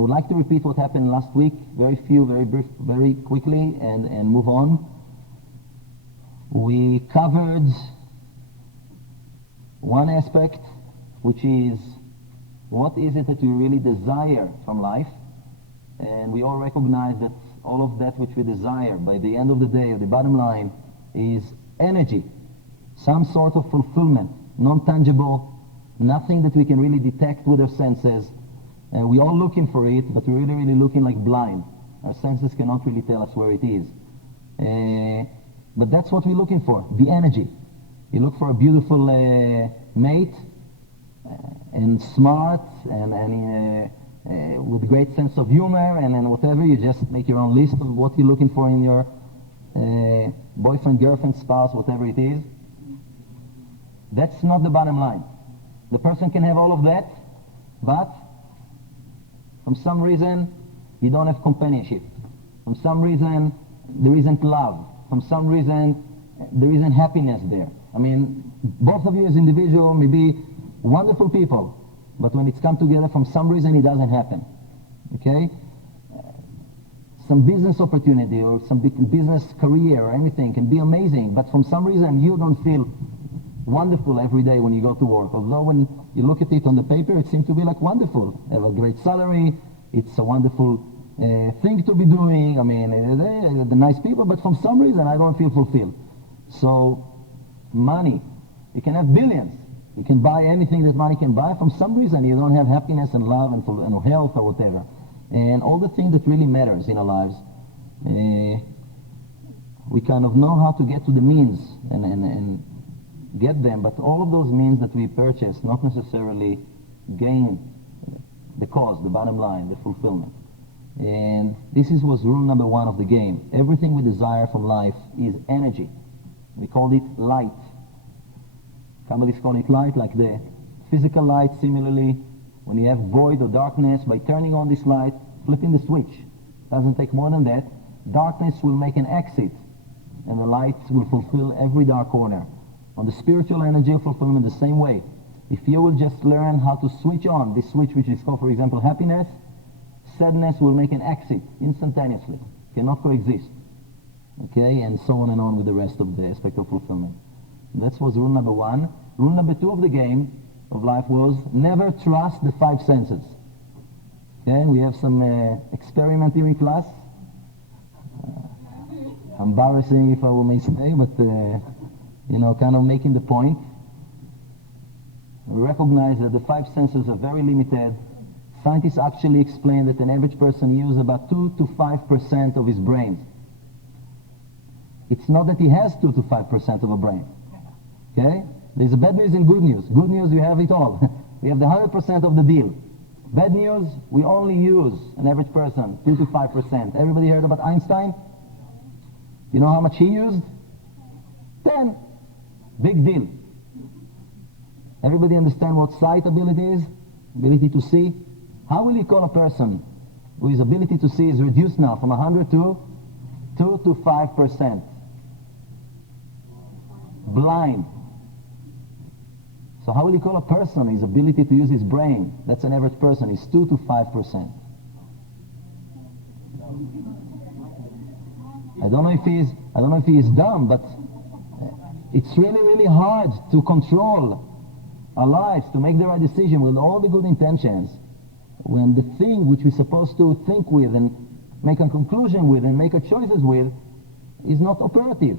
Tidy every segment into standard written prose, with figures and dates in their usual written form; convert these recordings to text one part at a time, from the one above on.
would like to repeat what happened last week, very brief, very quickly, and move on. We covered one aspect, which is what is it that we really desire from life, and we all recognize that all of that which we desire, by the end of the day, or the bottom line, is energy, some sort of fulfillment, non-tangible, nothing that we can really detect with our senses. We're all looking for it, but we're really looking like blind. Our senses cannot really tell us where it is. But that's what we're looking for, the energy. You look for a beautiful mate, and smart, and with great sense of humor, and whatever. You just make your own list of what you're looking for in your boyfriend, girlfriend, spouse, whatever it is. That's not the bottom line. The person can have all of that, but from some reason you don't have companionship. From some reason there isn't love. From some reason there isn't happiness there. I mean, both of you as individuals may be wonderful people, but when it's come together, from some reason it doesn't happen. Okay? Some business opportunity or some big business career or anything can be amazing, but from some reason you don't feel wonderful every day when you go to work. Although when you look at it on the paper, it seems to be like wonderful. Have a great salary, it's a wonderful thing to be doing. I mean, they're nice people, but from some reason I don't feel fulfilled. So, money, you can have billions. You can buy anything that money can buy. From some reason you don't have happiness and love and health or whatever. And all the things that really matters in our lives, we kind of know how to get to the means and get them, but all of those means that we purchase not necessarily gain the cause, the bottom line, the fulfillment. And this was rule number one of the game. Everything we desire from life is energy. We call it light. Kabbalists call it light, like the physical light. Similarly, when you have void or darkness, by turning on this light, flipping the switch, doesn't take more than that, darkness will make an exit, and the light will fulfill every dark corner. On the spiritual energy of fulfillment, the same way. If you will just learn how to switch on this switch, which is called, for example, happiness, sadness will make an exit instantaneously. Cannot coexist. Okay, and so on and on with the rest of the aspect of fulfillment. That was rule number one. Rule number two of the game of life was never trust the five senses. Okay, we have some experiment here in class. Embarrassing, if I may say, but kind of making the point. We recognize that the five senses are very limited. Scientists actually explain that an average person uses about 2 to 5% of his brain. It's not that he has 2 to 5% of a brain. Okay? There's a bad news and good news. Good news, you have it all. We have the 100% of the deal. Bad news, we only use, an average person, 2 to 5%. Everybody heard about Einstein? You know how much he used? 10. Big deal. Everybody understand what sight ability is? Ability to see? How will you call a person whose ability to see is reduced now from 100 to 2 to 5%? Blind. So how will you call a person his ability to use his brain? That's an average person, is 2 to 5%. I don't know if he is dumb, but it's really hard to control our lives, to make the right decision with all the good intentions, when the thing which we're supposed to think with and make a conclusion with and make our choices with is not operative.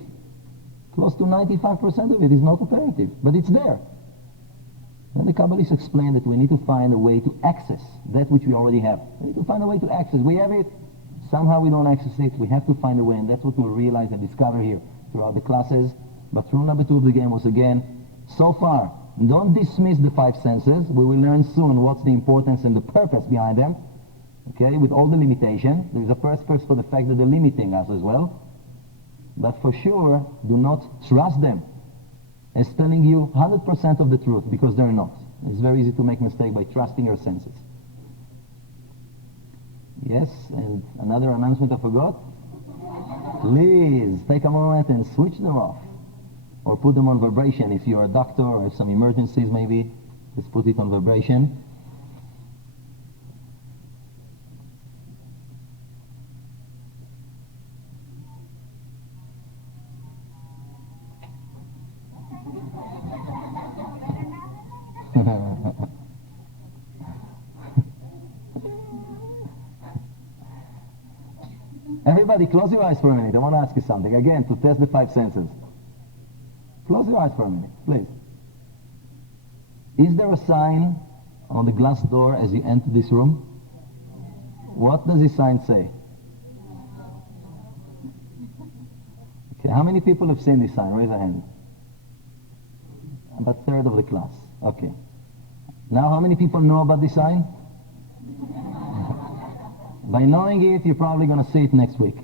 Close to 95% of it is not operative, but it's there. And the Kabbalists explain that we need to find a way to access that which we already have. We need to find a way to access. We have it, somehow we don't access it. We have to find a way, and that's what we'll realize and discover here throughout the classes. But rule number two of the game was, again, so far, don't dismiss the five senses. We will learn soon what's the importance and the purpose behind them. Okay, with all the limitation. There's a purpose for the fact that they're limiting us as well. But for sure, do not trust them as telling you 100% of the truth, because they're not. It's very easy to make a mistake by trusting your senses. Yes, and another announcement I forgot. Please take a moment and switch them off, or put them on vibration if you're a doctor or have some emergencies maybe. Let's put it on vibration. Everybody, close your eyes for a minute. I want to ask you something. Again, to test the five senses. Close your eyes for a minute, please. Is there a sign on the glass door as you enter this room? What does the sign say? Okay, how many people have seen this sign? Raise a hand. About a third of the class. Okay. Now, how many people know about this sign? By knowing it, you're probably going to see it next week.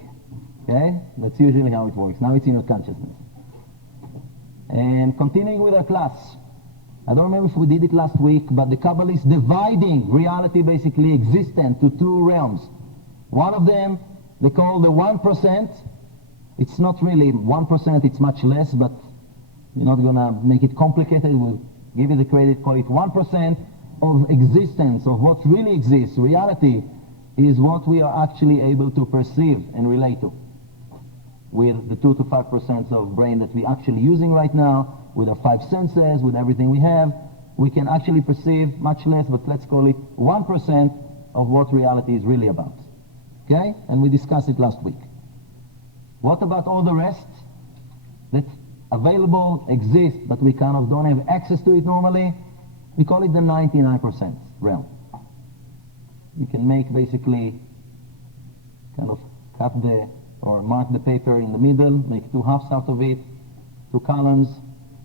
Okay? That's usually how it works. Now it's in your consciousness. And continuing with our class. I don't remember if we did it last week, but the Kabbalah is dividing reality, basically existent, to two realms. One of them, they call the 1%. It's not really 1%, it's much less, but we're not going to make it complicated. We'll give you the credit, call it 1% of existence, of what really exists. Reality is what we are actually able to perceive and relate to. With the 2 to 5% of brain that we're actually using right now, with our five senses, with everything we have, we can actually perceive much less, but let's call it 1% of what reality is really about. Okay? And we discussed it last week. What about all the rest that's available, exists, but we kind of don't have access to it normally? We call it the 99% realm. You can make basically kind of cut or mark the paper in the middle, make two halves out of it, two columns,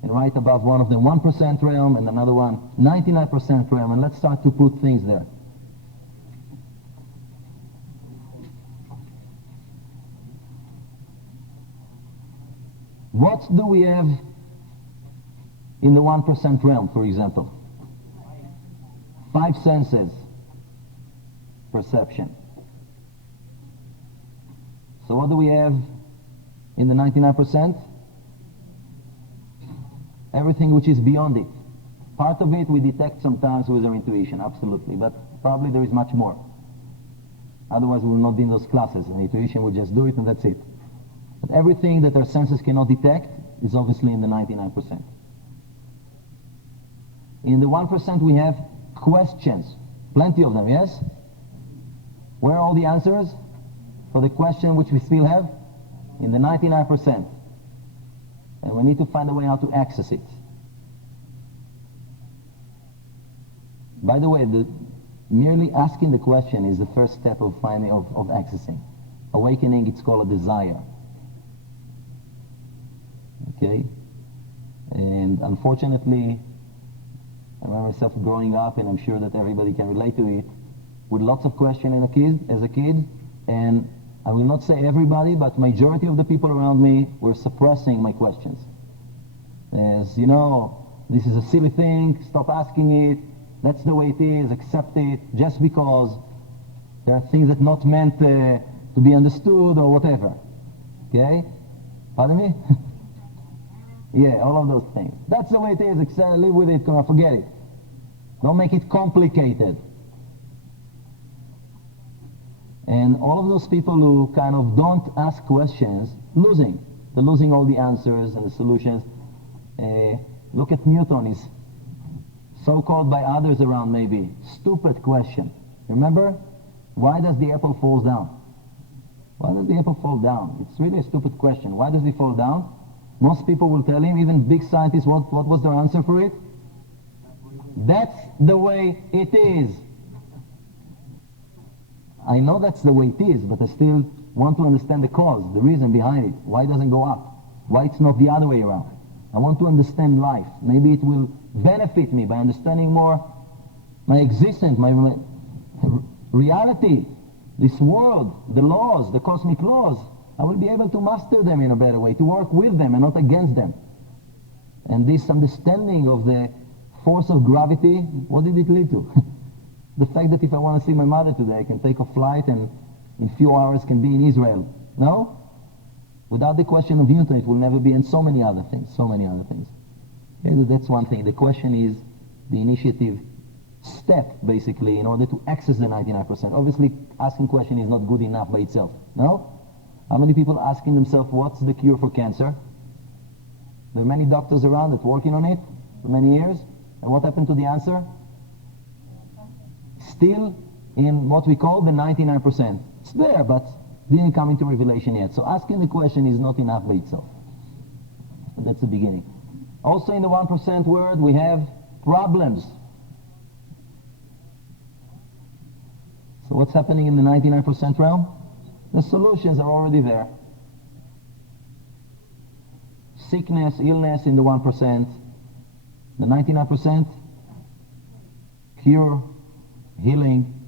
and right above one of them 1% realm and another one 99% realm, and let's start to put things there. What do we have in the 1% realm, for example? Five senses. Perception. So what do we have in the 99%? Everything which is beyond it. Part of it we detect sometimes with our intuition, absolutely, but probably there is much more. Otherwise we will not be in those classes, and intuition will just do it and that's it. But everything that our senses cannot detect is obviously in the 99%. In the 1% we have questions, plenty of them, yes? Where are all the answers for the question which we still have? In the 99%. And we need to find a way how to access it. By the way, merely asking the question is the first step of accessing. Awakening, it's called a desire. Okay? And unfortunately, I remember myself growing up, and I'm sure that everybody can relate to it, with lots of questions as a kid, and I will not say everybody, but majority of the people around me were suppressing my questions. As you know, this is a silly thing, stop asking it, that's the way it is, accept it, just because there are things that are not meant to be understood or whatever. Okay? Pardon me? Yeah, all of those things. That's the way it is, live with it, forget it. Don't make it complicated. And all of those people who kind of don't ask questions, they're losing all the answers and the solutions. Look at Newton, his so-called by others around maybe, stupid question. Remember? Why does the apple fall down? Why does the apple fall down? It's really a stupid question. Why does it fall down? Most people will tell him, even big scientists, what was their answer for it? That's the way it is. I know that's the way it is, but I still want to understand the cause, the reason behind it. Why it doesn't go up? Why it's not the other way around? I want to understand life. Maybe it will benefit me by understanding more my existence, my reality, this world, the laws, the cosmic laws. I will be able to master them in a better way, to work with them and not against them. And this understanding of the force of gravity, what did it lead to? The fact that if I want to see my mother today, I can take a flight and in a few hours can be in Israel. No? Without the question of Newton, it will never be, and so many other things. Okay, that's one thing. The question is the initiative step, basically, in order to access the 99%. Obviously, asking question is not good enough by itself. No? How many people asking themselves, what's the cure for cancer? There are many doctors around that working on it for many years. And what happened to the answer? Still in what we call the 99%. It's there, but Didn't come into revelation yet. So asking the question is not enough by itself. That's the beginning. Also in the 1% world we have problems. So what's happening in the 99% realm? The solutions are already there. Sickness, illness in the 1%. The 99%, cure, healing.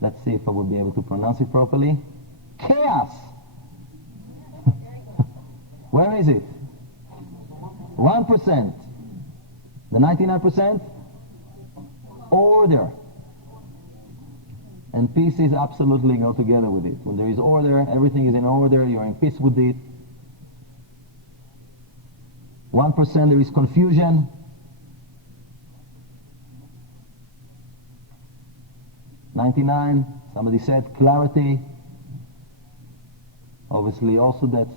Let's see if I will be able to pronounce it properly. Chaos! Where is it? 1%. The 99%? Order. And peace is absolutely go together with it. When there is order, everything is in order, you're in peace with it. 1% there is confusion. 99, somebody said clarity. Obviously also that's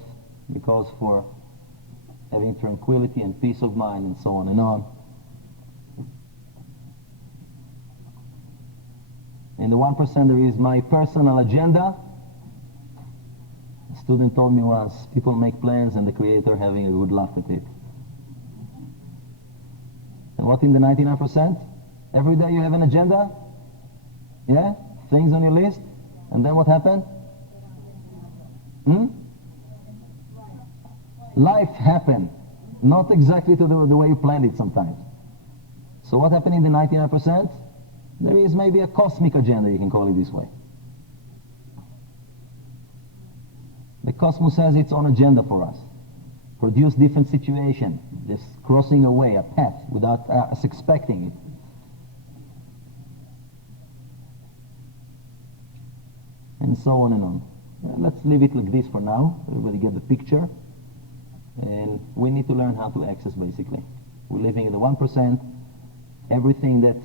because for having tranquility and peace of mind and so on and on. In the 1% there is my personal agenda. A student told me once, people make plans and the Creator having a good laugh at it. And what in the 99%? Every day you have an agenda? Yeah? Things on your list? And then what happened? Life happened. Not exactly to the way you planned it sometimes. So what happened in the 99%? There is maybe a cosmic agenda, you can call it this way. The cosmos has its own agenda for us. Produce different situation, just crossing a way, a path, without us expecting it. And so on and on. Let's leave it like this for now. Everybody get the picture. And we need to learn how to access, basically. We're living in the 1%. Everything that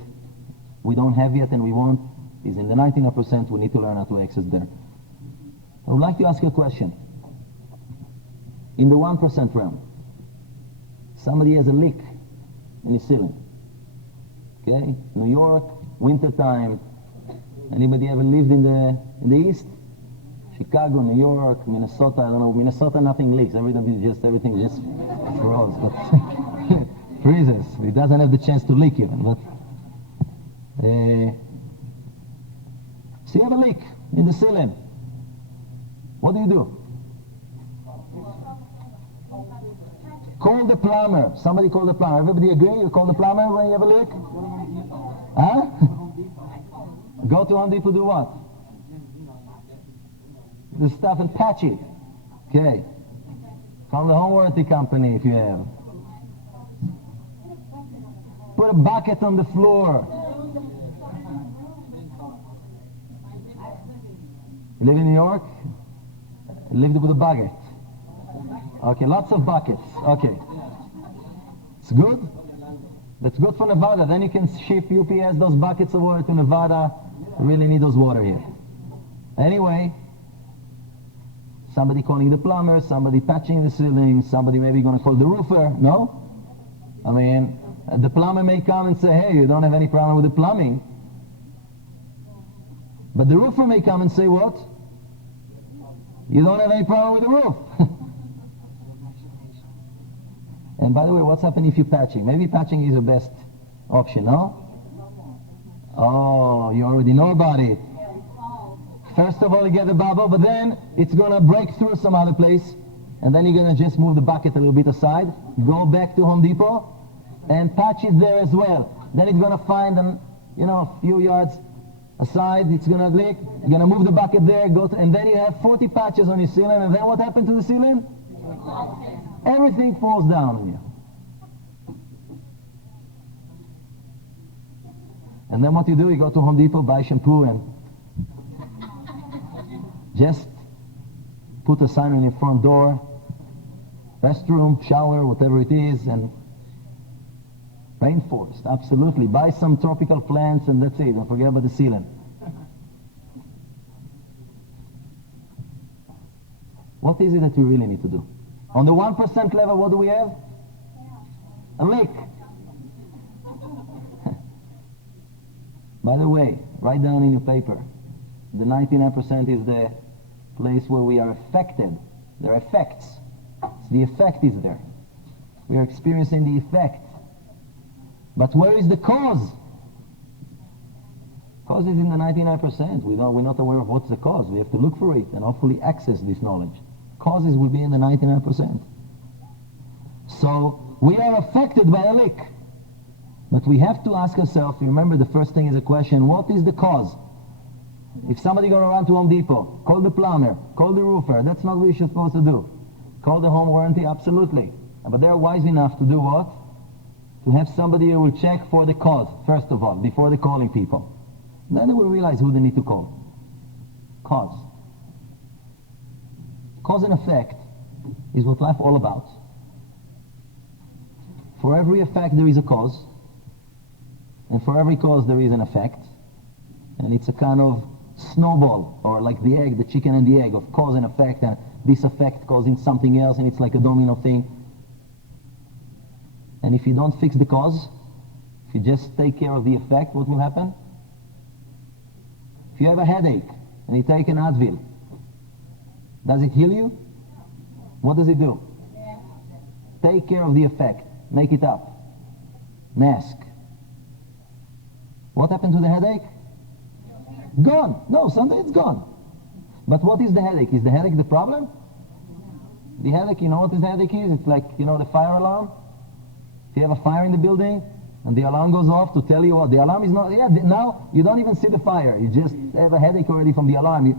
we don't have yet and we want is in the 99%. We need to learn how to access there. I would like to ask you a question. In the 1% realm, somebody has a leak in his ceiling. Okay? New York, winter time. Anybody ever lived in the East? Chicago, New York, Minnesota, I don't know. Minnesota, nothing leaks. Everything just froze. But freezes. It doesn't have the chance to leak even. But so you have a leak in the ceiling. What do? Call the plumber. Somebody call the plumber. Everybody agree? You call the plumber when you have a leak? Huh? Go to Home Depot, do what? The stuff and patch it. Okay. Call the home warranty company if you have. Put a bucket on the floor. You live in New York? You live with a bucket. Okay, lots of buckets. Okay. It's good? That's good for Nevada. Then you can ship UPS those buckets of water to Nevada. We really need those water here. Anyway, somebody calling the plumber, somebody patching the ceiling, somebody maybe going to call the roofer. No? I mean, the plumber may come and say, hey, you don't have any problem with the plumbing. But the roofer may come and say what? You don't have any problem with the roof. And by the way, what's happening if you're patching? Maybe patching is the best option, no? Oh, you already know about it. First of all, you get the bubble, but then it's going to break through some other place, and then you're going to just move the bucket a little bit aside, go back to Home Depot, and patch it there as well. Then it's going to find, a few yards aside, it's going to leak, you're going to move the bucket there, and then you have 40 patches on your ceiling, and then what happened to the ceiling? Everything falls down on you. And then what you do, you go to Home Depot, buy shampoo, and just put a sign on your front door, restroom, shower, whatever it is, and rainforest, absolutely. Buy some tropical plants and that's it. Don't forget about the ceiling. What is it that we really need to do? On the 1% level, what do we have? A leak. By the way, write down in your paper, the 99% is the place where we are affected. There are effects. The effect is there. We are experiencing the effect. But where is the cause? Cause is in the 99%. We're not aware of what's the cause. We have to look for it and hopefully access this knowledge. Causes will be in the 99%. So we are affected by a leak. But we have to ask ourselves, remember the first thing is a question, what is the cause? If somebody go around to Home Depot, call the plumber, call the roofer, that's not what you're supposed to do. Call the home warranty, absolutely. But they're wise enough to do what? To have somebody who will check for the cause, first of all, before they're calling people. Then they will realize who they need to call. Cause. Cause and effect is what life all about. For every effect there is a cause, and for every cause there is an effect, and it's a kind of snowball, or like the egg, the chicken and the egg, of cause and effect, and this effect causing something else, and it's like a domino thing. And if you don't fix the cause, if you just take care of the effect, what will happen? If you have a headache and you take an Advil, does it heal you? What does it do? Take care of the effect. Make it up. Mask. What happened to the headache? Gone. No, someday it's gone. But what is the headache? Is the headache the problem? The headache, you know what the headache is? It's like, the fire alarm. If you have a fire in the building, and the alarm goes off to tell you what, the alarm is not, now you don't even see the fire. You just have a headache already from the alarm. You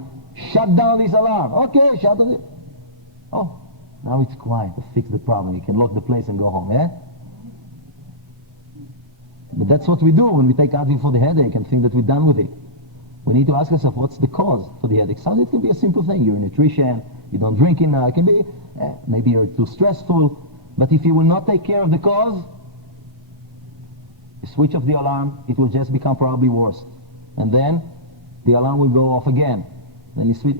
shut down this alarm. Okay, shut it. Oh, now it's quiet to fix the problem. You can lock the place and go home, eh? But that's what we do when we take Advil for the headache and think that we're done with it. We need to ask ourselves, what's the cause for the headache? Sometimes it can be a simple thing. Your nutrition, you don't drink enough. It can be, maybe you're too stressful. But if you will not take care of the cause, you switch off the alarm, it will just become probably worse. And then the alarm will go off again. Then you switch,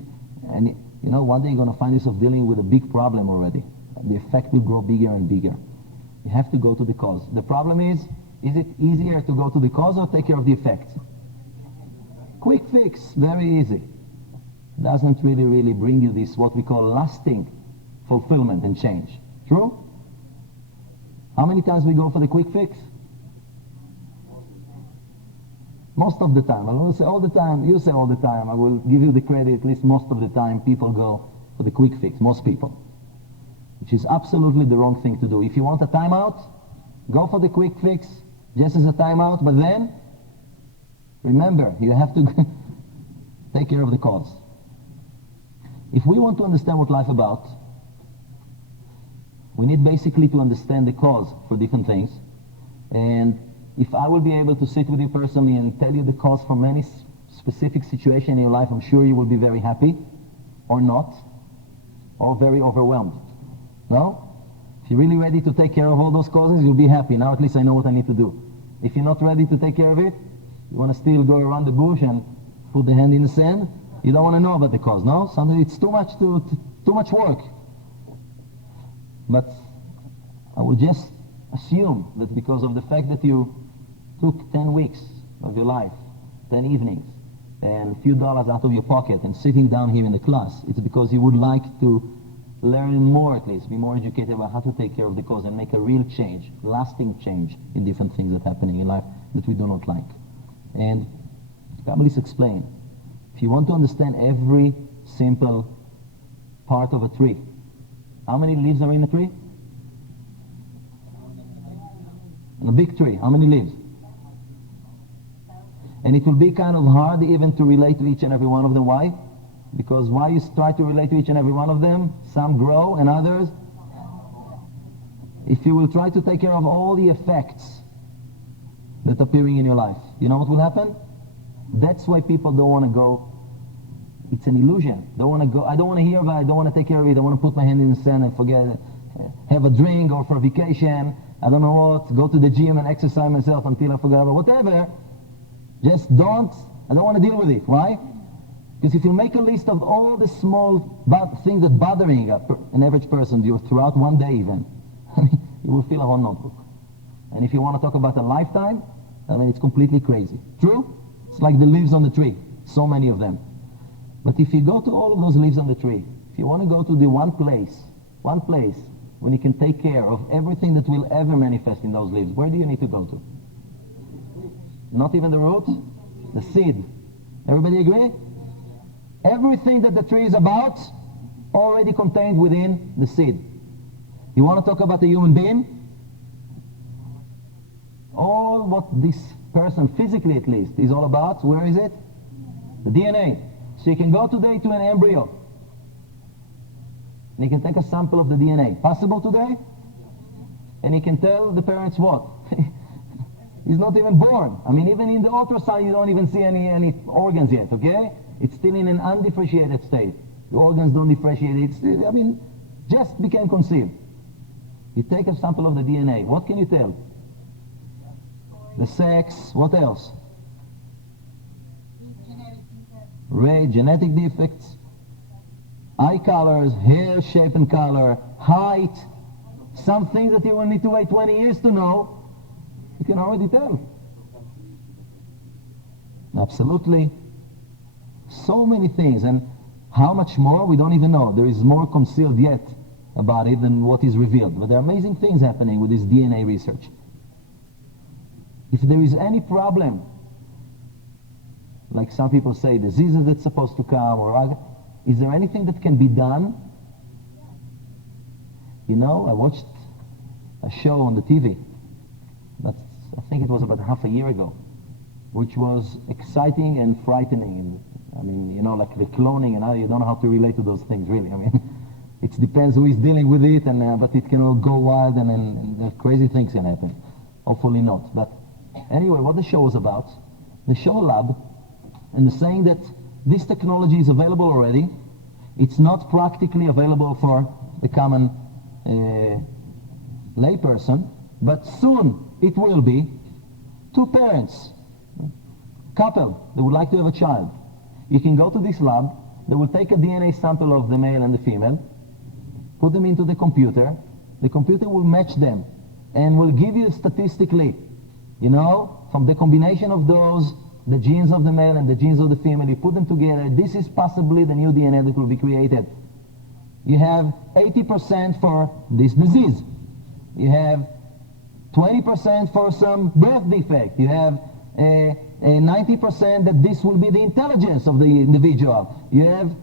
and one day you're going to find yourself dealing with a big problem already. The effect will grow bigger and bigger. You have to go to the cause. The problem is it easier to go to the cause or take care of the effect? Quick fix, very easy. Doesn't really bring you this, what we call lasting fulfillment and change. True? How many times we go for the quick fix? Most of the time. I will say all the time, you say all the time. I will give you the credit, at least most of the time people go for the quick fix, most people. Which is absolutely the wrong thing to do. If you want a timeout, go for the quick fix, just as a timeout, but then, remember, you have to take care of the cause. If we want to understand what life is about, we need basically to understand the cause for different things. And if I will be able to sit with you personally and tell you the cause for many specific situations in your life, I'm sure you will be very happy, or not, or very overwhelmed. No? If you're really ready to take care of all those causes, you'll be happy. Now at least I know what I need to do. If you're not ready to take care of it, you want to still go around the bush and put the hand in the sand, you don't want to know about the cause, no? Sometimes it's too much work. But I will just assume that because of the fact that you took 10 weeks of your life, 10 evenings, and a few dollars out of your pocket and sitting down here in the class, it's because you would like to learn more, at least, be more educated about how to take care of the cause and make a real change, lasting change in different things that are happening in life that we do not like. And Kabbalists explain, if you want to understand every simple part of a tree, how many leaves are in a tree? In a big tree, how many leaves? And it will be kind of hard even to relate to each and every one of them. Why? Because while you try to relate to each and every one of them, some grow and others, if you will try to take care of all the effects that are appearing in your life, you know what will happen? That's why people don't want to go. It's an illusion. Don't want to go. I don't want to hear about it. I don't want to take care of it. I want to put my hand in the sand and forget it. Have a drink or for a vacation. I don't know what. Go to the gym and exercise myself until I forget about whatever. Just don't. I don't want to deal with it. Why? Because if you make a list of all the small things that bothering an average person throughout one day even, you will fill a whole notebook. And if you want to talk about a lifetime, it's completely crazy. True? It's like the leaves on the tree, so many of them. But if you go to all of those leaves on the tree, if you want to go to the one place when you can take care of everything that will ever manifest in those leaves, where do you need to go to? Not even the roots? The seed. Everybody agree? Everything that the tree is about, already contained within the seed. You want to talk about a human being? All what this person, physically at least, is all about, where is it? The DNA. So you can go today to an embryo, and you can take a sample of the DNA. Possible today? And you can tell the parents what? He's not even born. I mean, even in the ultrasound, you don't even see any organs yet, okay? It's still in an undifferentiated state. The organs don't differentiate. It's still, I mean, just became conceived. You take a sample of the DNA. What can you tell? The sex. What else? Genetic defects. Eye colors, hair shape and color, height. Some things that you will need to wait 20 years to know, you can already tell. Absolutely. So many things, and how much more we don't even know. There is more concealed yet about it than what is revealed. But there are amazing things happening with this DNA research. If there is any problem, like some people say, diseases that's supposed to come, or is there anything that can be done? You know, I watched a show on the TV. I think it was about half a year ago, which was exciting and frightening. I mean, you know, like the cloning, and you don't know how to relate to those things, really. I mean, it depends who is dealing with it, and but it can all go wild, and crazy things can happen. Hopefully not. But anyway, what the show was about, they show a lab, and they're saying that this technology is available already. It's not practically available for the common layperson, but soon it will be. Two parents, couple, they would like to have a child. You can go to this lab, they will take a DNA sample of the male and the female, put them into the computer will match them, and will give you statistically, you know, from the combination of those, the genes of the male and the genes of the female, you put them together, this is possibly the new DNA that will be created. You have 80% for this disease. You have 20% for some birth defect. You have 90% that this will be the intelligence of the individual. You have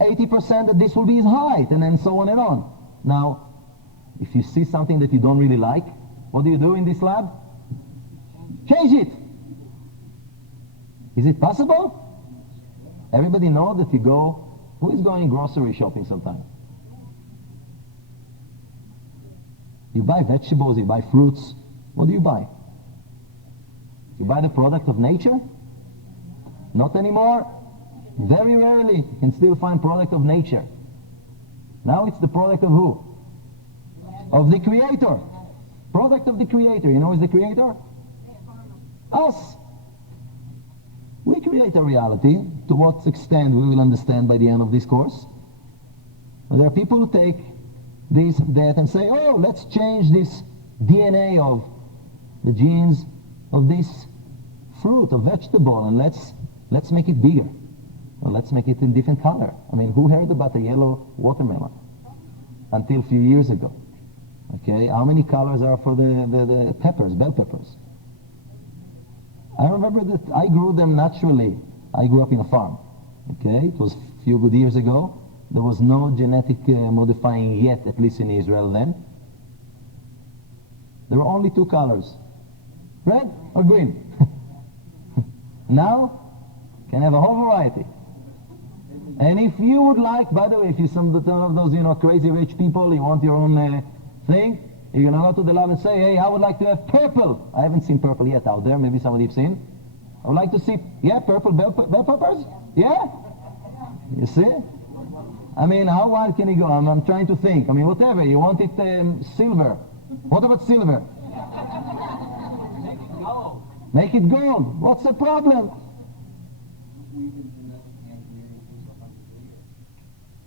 80% that this will be his height, and then so on and on. Now, if you see something that you don't really like, what do you do in this lab? Change it. Is it possible? Everybody knows that you go, who is going grocery shopping sometime? You buy vegetables, you buy fruits. What do you buy? You buy the product of nature? Not anymore. Very rarely you can still find product of nature. Now it's the product of who? Of the Creator. Product of the Creator. You know who is the Creator? Us. We create a reality. To what extent we will understand by the end of this course. But there are people who take this and that and say, oh, let's change this DNA of the genes of this fruit or vegetable, and let's make it bigger. Or let's make it in different color. I mean, who heard about a yellow watermelon until a few years ago? Okay, how many colors are for the peppers, bell peppers? I remember that I grew them naturally. I grew up in a farm. Okay, it was a few good years ago. There was no genetic modifying yet, at least in Israel then. There were only two colors, red or green. Now, can have a whole variety. And if you would like, by the way, if you're some of those, you know, crazy rich people, you want your own thing, you're going to go to the lab and say, hey, I would like to have purple. I haven't seen purple yet out there. Maybe somebody has seen. I would like to see, yeah, purple bell peppers? Yeah? You see? I mean, how wild can you go? I'm trying to think. I mean, whatever. You want it silver. What about silver? Make it gold. What's the problem?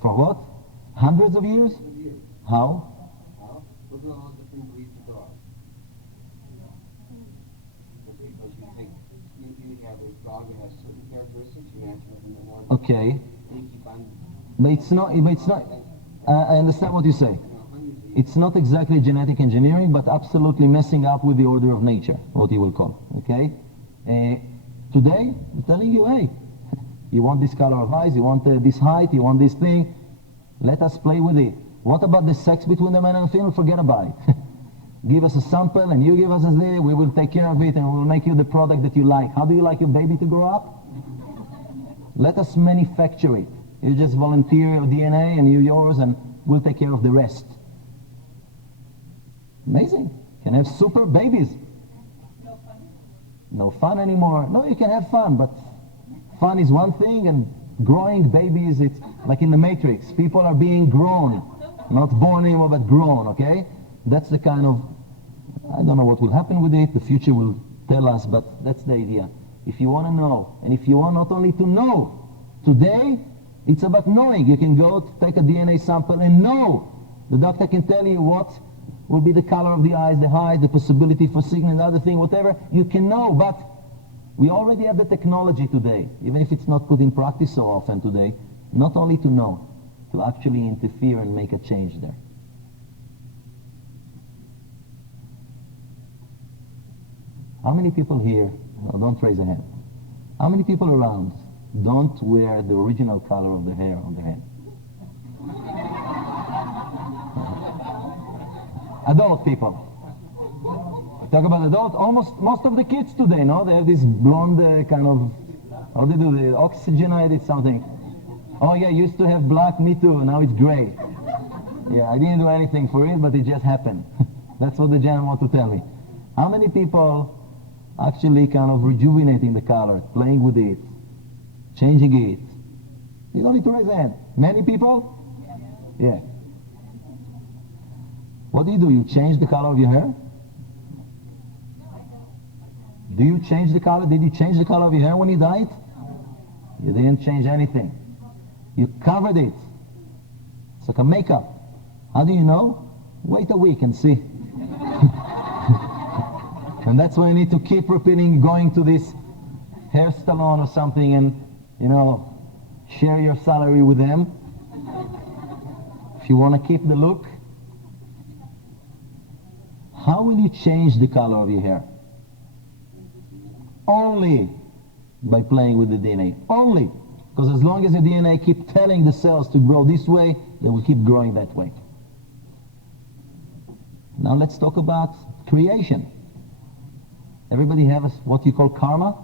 For what? Hundreds of years? How? Look at all the different breeds of dogs. Because you think you have a dog that has certain characteristics, you match with them more. Okay. You keep on, But it's not, I understand what you say. It's not exactly genetic engineering, but absolutely messing up with the order of nature, what you will call, okay? Today, I'm telling you, hey, you want this color of eyes, you want this height, you want this thing, let us play with it. What about the sex between the man and the female? Forget about it. Give us a sample and you give us a thing, we will take care of it and we will make you the product that you like. How do you like your baby to grow up? Let us manufacture it. You just volunteer your DNA and you yours and we'll take care of the rest. Amazing. You can have super babies. No fun anymore. No, you can have fun, but fun is one thing and growing babies, it's like in the Matrix. People are being grown, not born anymore, but grown, okay? That's the kind of, I don't know what will happen with it. The future will tell us, but that's the idea. If you want to know, and if you want not only to know, today, it's about knowing. You can go to take a DNA sample and know. The doctor can tell you what will be the color of the eyes, the height, the possibility for sickness, other thing, whatever. You can know, but we already have the technology today, even if it's not put in practice so often today, not only to know, to actually interfere and make a change there. How many people here, no, don't raise a hand, how many people around don't wear the original color of the hair on their head? Adult people. Talk about adult, most of the kids today, no? They have this blonde kind of, how do they do, the oxygenated something. Oh yeah, used to have black, me too, now it's gray. Yeah, I didn't do anything for it, but it just happened. That's what the gentleman want to tell me. How many people actually kind of rejuvenating the color, playing with it, changing it? You don't need to raise a hand. Many people? Yeah. What do? You change the color of your hair? Do you change the color? Did you change the color of your hair when you dyed? You didn't change anything. You covered it. It's like a makeup. How do you know? Wait a week and see. And that's why you need to keep repeating, going to this hair salon or something and, you know, share your salary with them. If you want to keep the look. How will you change the color of your hair? Only by playing with the DNA. Only. Because as long as the DNA keep telling the cells to grow this way, they will keep growing that way. Now let's talk about creation. Everybody has what you call karma?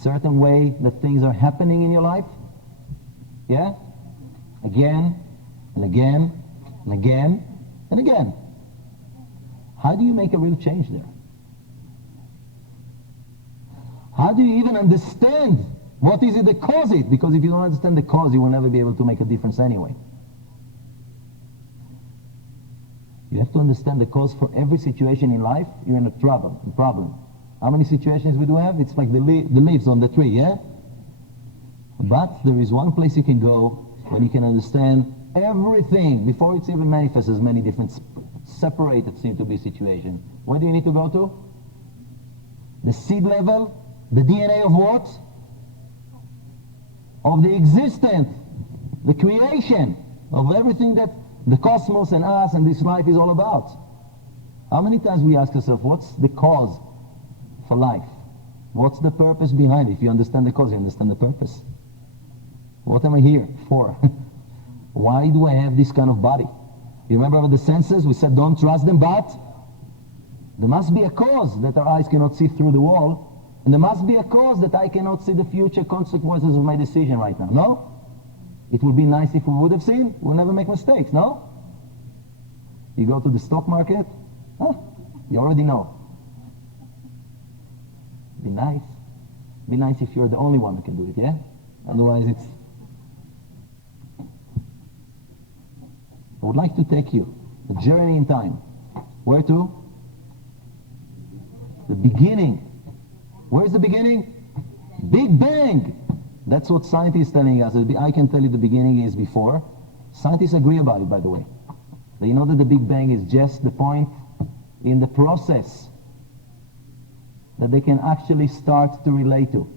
Certain way that things are happening in your life? Yeah? Again, and again, and again, and again. How do you make a real change there? How do you even understand what is it that causes it? Because if you don't understand the cause, you will never be able to make a difference anyway. You have to understand the cause for every situation in life. You're in a problem. How many situations we do have? It's like the leaves on the tree, yeah? But there is one place you can go when you can understand everything before it's even manifests as many different separated seem to be situations. Where do you need to go to? The seed level, the DNA of what? Of the existence, the creation of everything that the cosmos and us and this life is all about. How many times we ask ourselves, what's the cause for life? What's the purpose behind it? If you understand the cause, you understand the purpose. What am I here for? Why do I have this kind of body? You remember about the senses? We said don't trust them, but there must be a cause that our eyes cannot see through the wall, and there must be a cause that I cannot see the future consequences of my decision right now. No? It would be nice if we would have seen. We'll never make mistakes, no? You go to the stock market, you already know. Be nice. Be nice if you're the only one who can do it, yeah? Otherwise it's... I would like to take you a journey in time. Where to? The beginning. Where's the beginning? Big Bang! That's what scientists are telling us. I can tell you the beginning is before. Scientists agree about it, by the way. They know that the Big Bang is just the point in the process that they can actually start to relate to.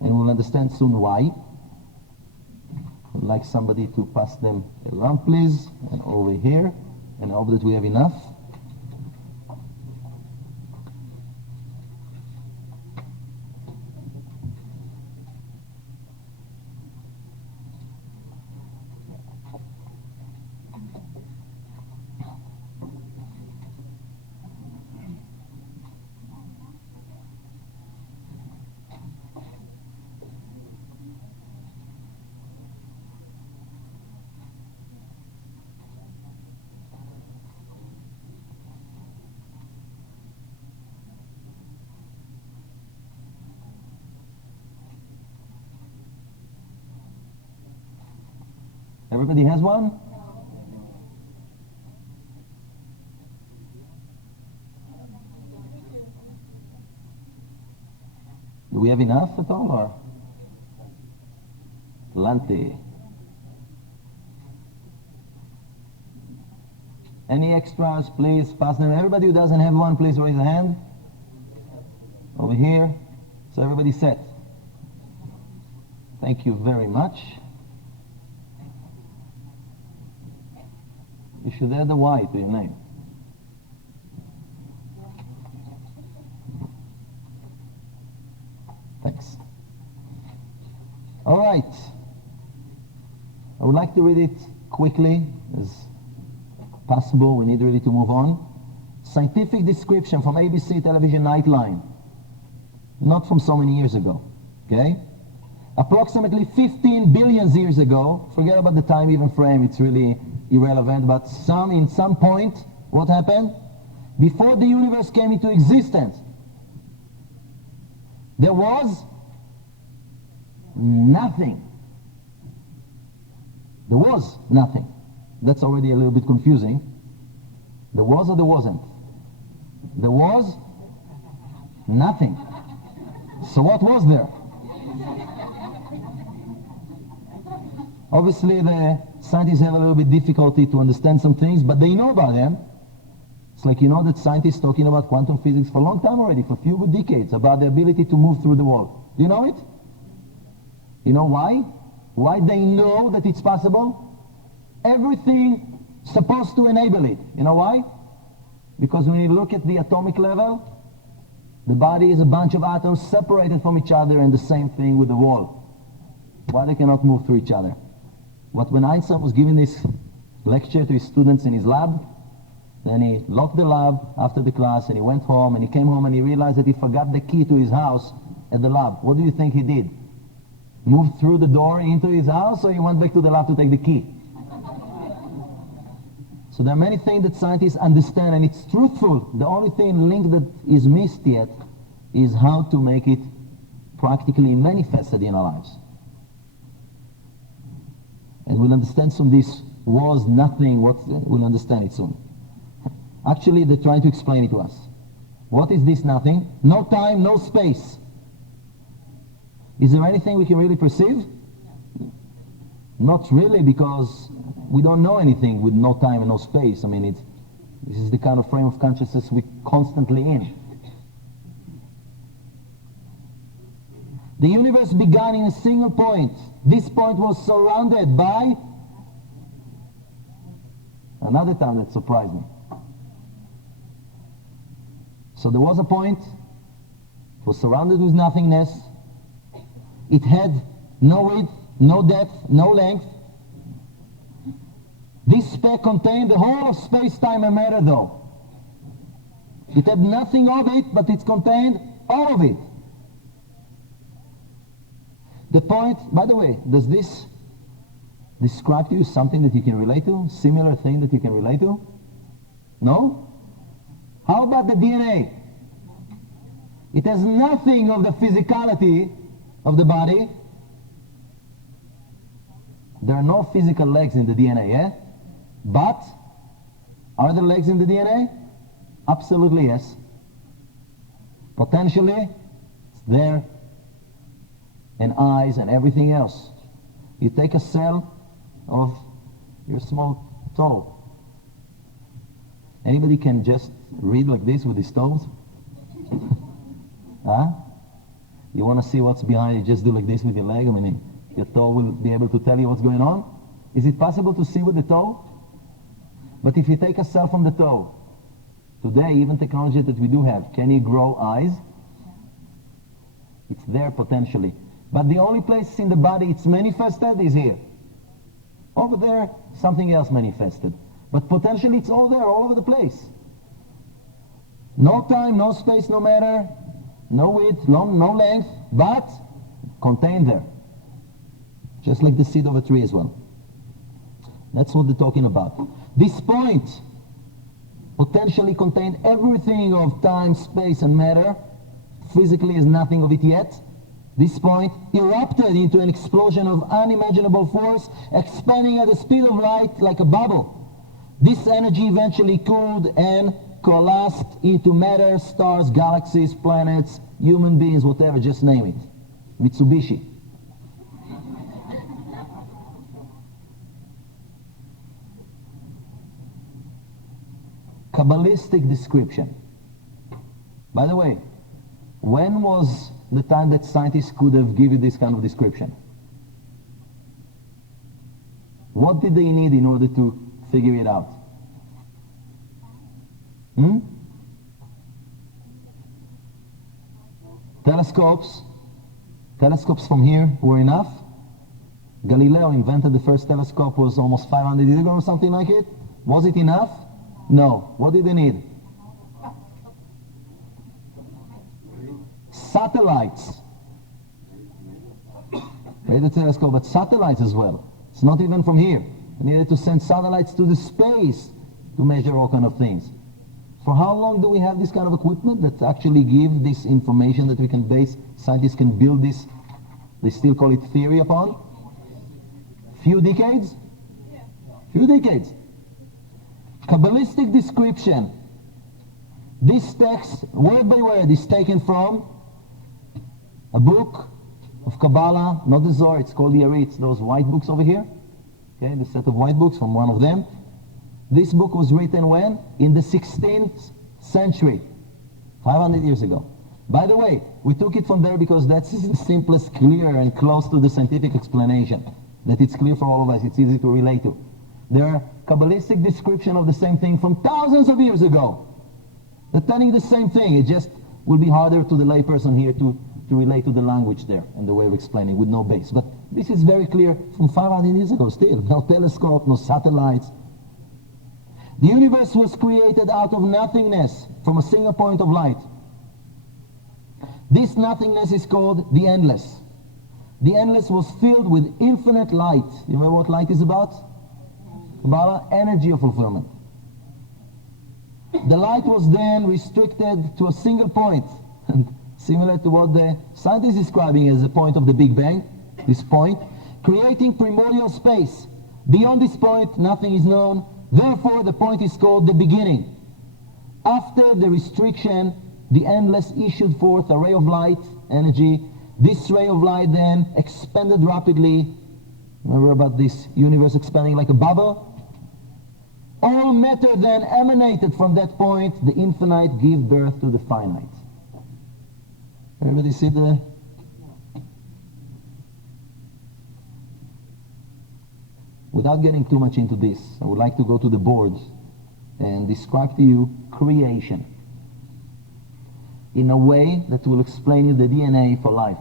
And we'll understand soon why. I'd like somebody to pass them around, please, and over here, and I hope that we have enough. Everybody has one? Do we have enough at all, or? Plenty. Any extras, please pass them. Everybody who doesn't have one, please raise a hand. Over here. So everybody's set. Thank you very much. You should add a Y to your name. Thanks. All right. I would like to read it quickly as possible. We need really to move on. Scientific description from ABC television Nightline. Not from so many years ago. Okay? Approximately 15 billion years ago, forget about the time even frame, it's really irrelevant, but in some point, what happened? Before the universe came into existence, there was nothing. There was nothing. That's already a little bit confusing. There was or there wasn't? There was nothing. So what was there? Obviously, the scientists have a little bit difficulty to understand some things, but they know about them. It's like, you know, that scientists talking about quantum physics for a long time already, for a few good decades, about the ability to move through the wall. Do you know it? You know why? Why they know that it's possible? Everything supposed to enable it. You know why? Because when you look at the atomic level, the body is a bunch of atoms separated from each other, and the same thing with the wall. Why they cannot move through each other? But when Einstein was giving this lecture to his students in his lab, then he locked the lab after the class, and he went home, and he came home and he realized that he forgot the key to his house at the lab. What do you think he did? Moved through the door into his house, or he went back to the lab to take the key? So there are many things that scientists understand, and it's truthful. The only thing linked that is missed yet is how to make it practically manifested in our lives. And we'll understand soon this was nothing, we'll understand it soon. Actually, they're trying to explain it to us. What is this nothing? No time, no space. Is there anything we can really perceive? Not really, because we don't know anything with no time and no space. I mean, this is the kind of frame of consciousness we're constantly in. The universe began in a single point. This point was surrounded by another time that surprised me. So there was a point, it was surrounded with nothingness, it had no width, no depth, no length. This speck contained the whole of space-time and matter though. It had nothing of it, but it contained all of it. The point, by the way, does this describe to you something that you can relate to? Similar thing that you can relate to? No? How about the DNA? It has nothing of the physicality of the body. There are no physical legs in the DNA, eh? But, are there legs in the DNA? Absolutely yes. Potentially, it's there. And eyes and everything else. You take a cell of your small toe. Anybody can just read like this with his toes? Huh? You want to see what's behind you, just do like this with your leg. I mean, your toe will be able to tell you what's going on. Is it possible to see with the toe? But if you take a cell from the toe, today, even technology that we do have, can you grow eyes? It's there potentially. But the only place in the body it's manifested is here. Over there, something else manifested. But potentially it's all there, all over the place. No time, no space, no matter, no width, no length, but contained there. Just like the seed of a tree as well. That's what they're talking about. This point potentially contained everything of time, space, and matter. Physically is nothing of it yet. This point erupted into an explosion of unimaginable force, expanding at the speed of light like a bubble. This energy eventually cooled and coalesced into matter, stars, galaxies, planets, human beings, whatever, just name it. Mitsubishi. Kabbalistic description. By the way, when was the time that scientists could have given this kind of description? What did they need in order to figure it out? Telescopes. Telescopes from here were enough. Galileo invented the first telescope was almost 500 years ago or something like it. Was it enough? No. What did they need? Satellites. Radio telescope, but satellites as well. It's not even from here. They needed to send satellites to the space to measure all kind of things. For how long do we have this kind of equipment that actually give this information that we can base, scientists can build this, they still call it theory upon? Few decades? Few decades. Kabbalistic description. This text, word by word, is taken from a book of Kabbalah, not the Zohar, it's called the Aritz, those white books over here. Okay, the set of white books from one of them. This book was written when? In the 16th century, 500 years ago. By the way, we took it from there because that's the simplest, clear, and close to the scientific explanation. That it's clear for all of us, it's easy to relate to. There are Kabbalistic description of the same thing from thousands of years ago. They're telling the same thing. It just will be harder to the layperson here to relate to the language there and the way of explaining with no base. But this is very clear from 500 years ago still. No telescope, no satellites. The universe was created out of nothingness from a single point of light. This nothingness is called the endless. The endless was filled with infinite light. You remember what light is about? Kabbalah, energy of fulfillment. The light was then restricted to a single point, similar to what the scientists is describing as the point of the Big Bang, this point, creating primordial space. Beyond this point, nothing is known. Therefore, the point is called the beginning. After the restriction, the endless issued forth a ray of light, energy. This ray of light then expanded rapidly. Remember about this universe expanding like a bubble? All matter then emanated from that point. The infinite gave birth to the finite. Everybody see the... Without getting too much into this, I would like to go to the board and describe to you creation in a way that will explain you the DNA for life,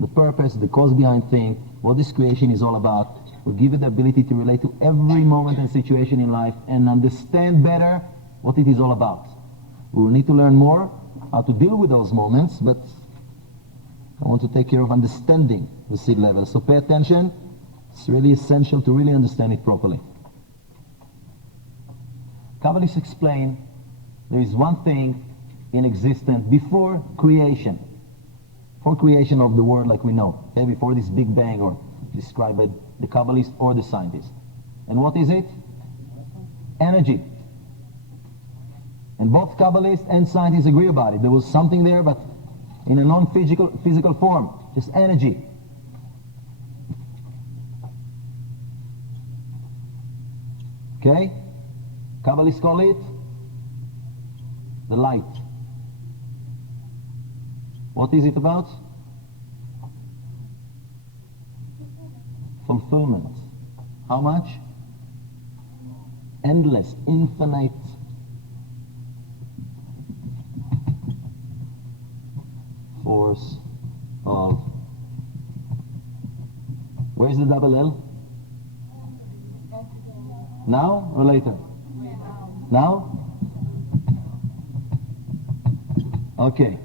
the purpose, the cause behind things, what this creation is all about. Will give you the ability to relate to every moment and situation in life and understand better what it is all about. We will need to learn more how to deal with those moments, but I want to take care of understanding the seed level. So pay attention. It's really essential to really understand it properly. Kabbalists explain there is one thing in existence before creation of the world like we know, okay? Before this Big Bang, or described by the Kabbalist or the scientist. And what is it? Energy. And both Kabbalists and scientists agree about it. There was something there, but in a non-physical form, just energy. Okay? Kabbalists call it the light. What is it about? Fulfillment. How much? Endless, infinite force of... Where's the double L? Now or later? Now? Okay.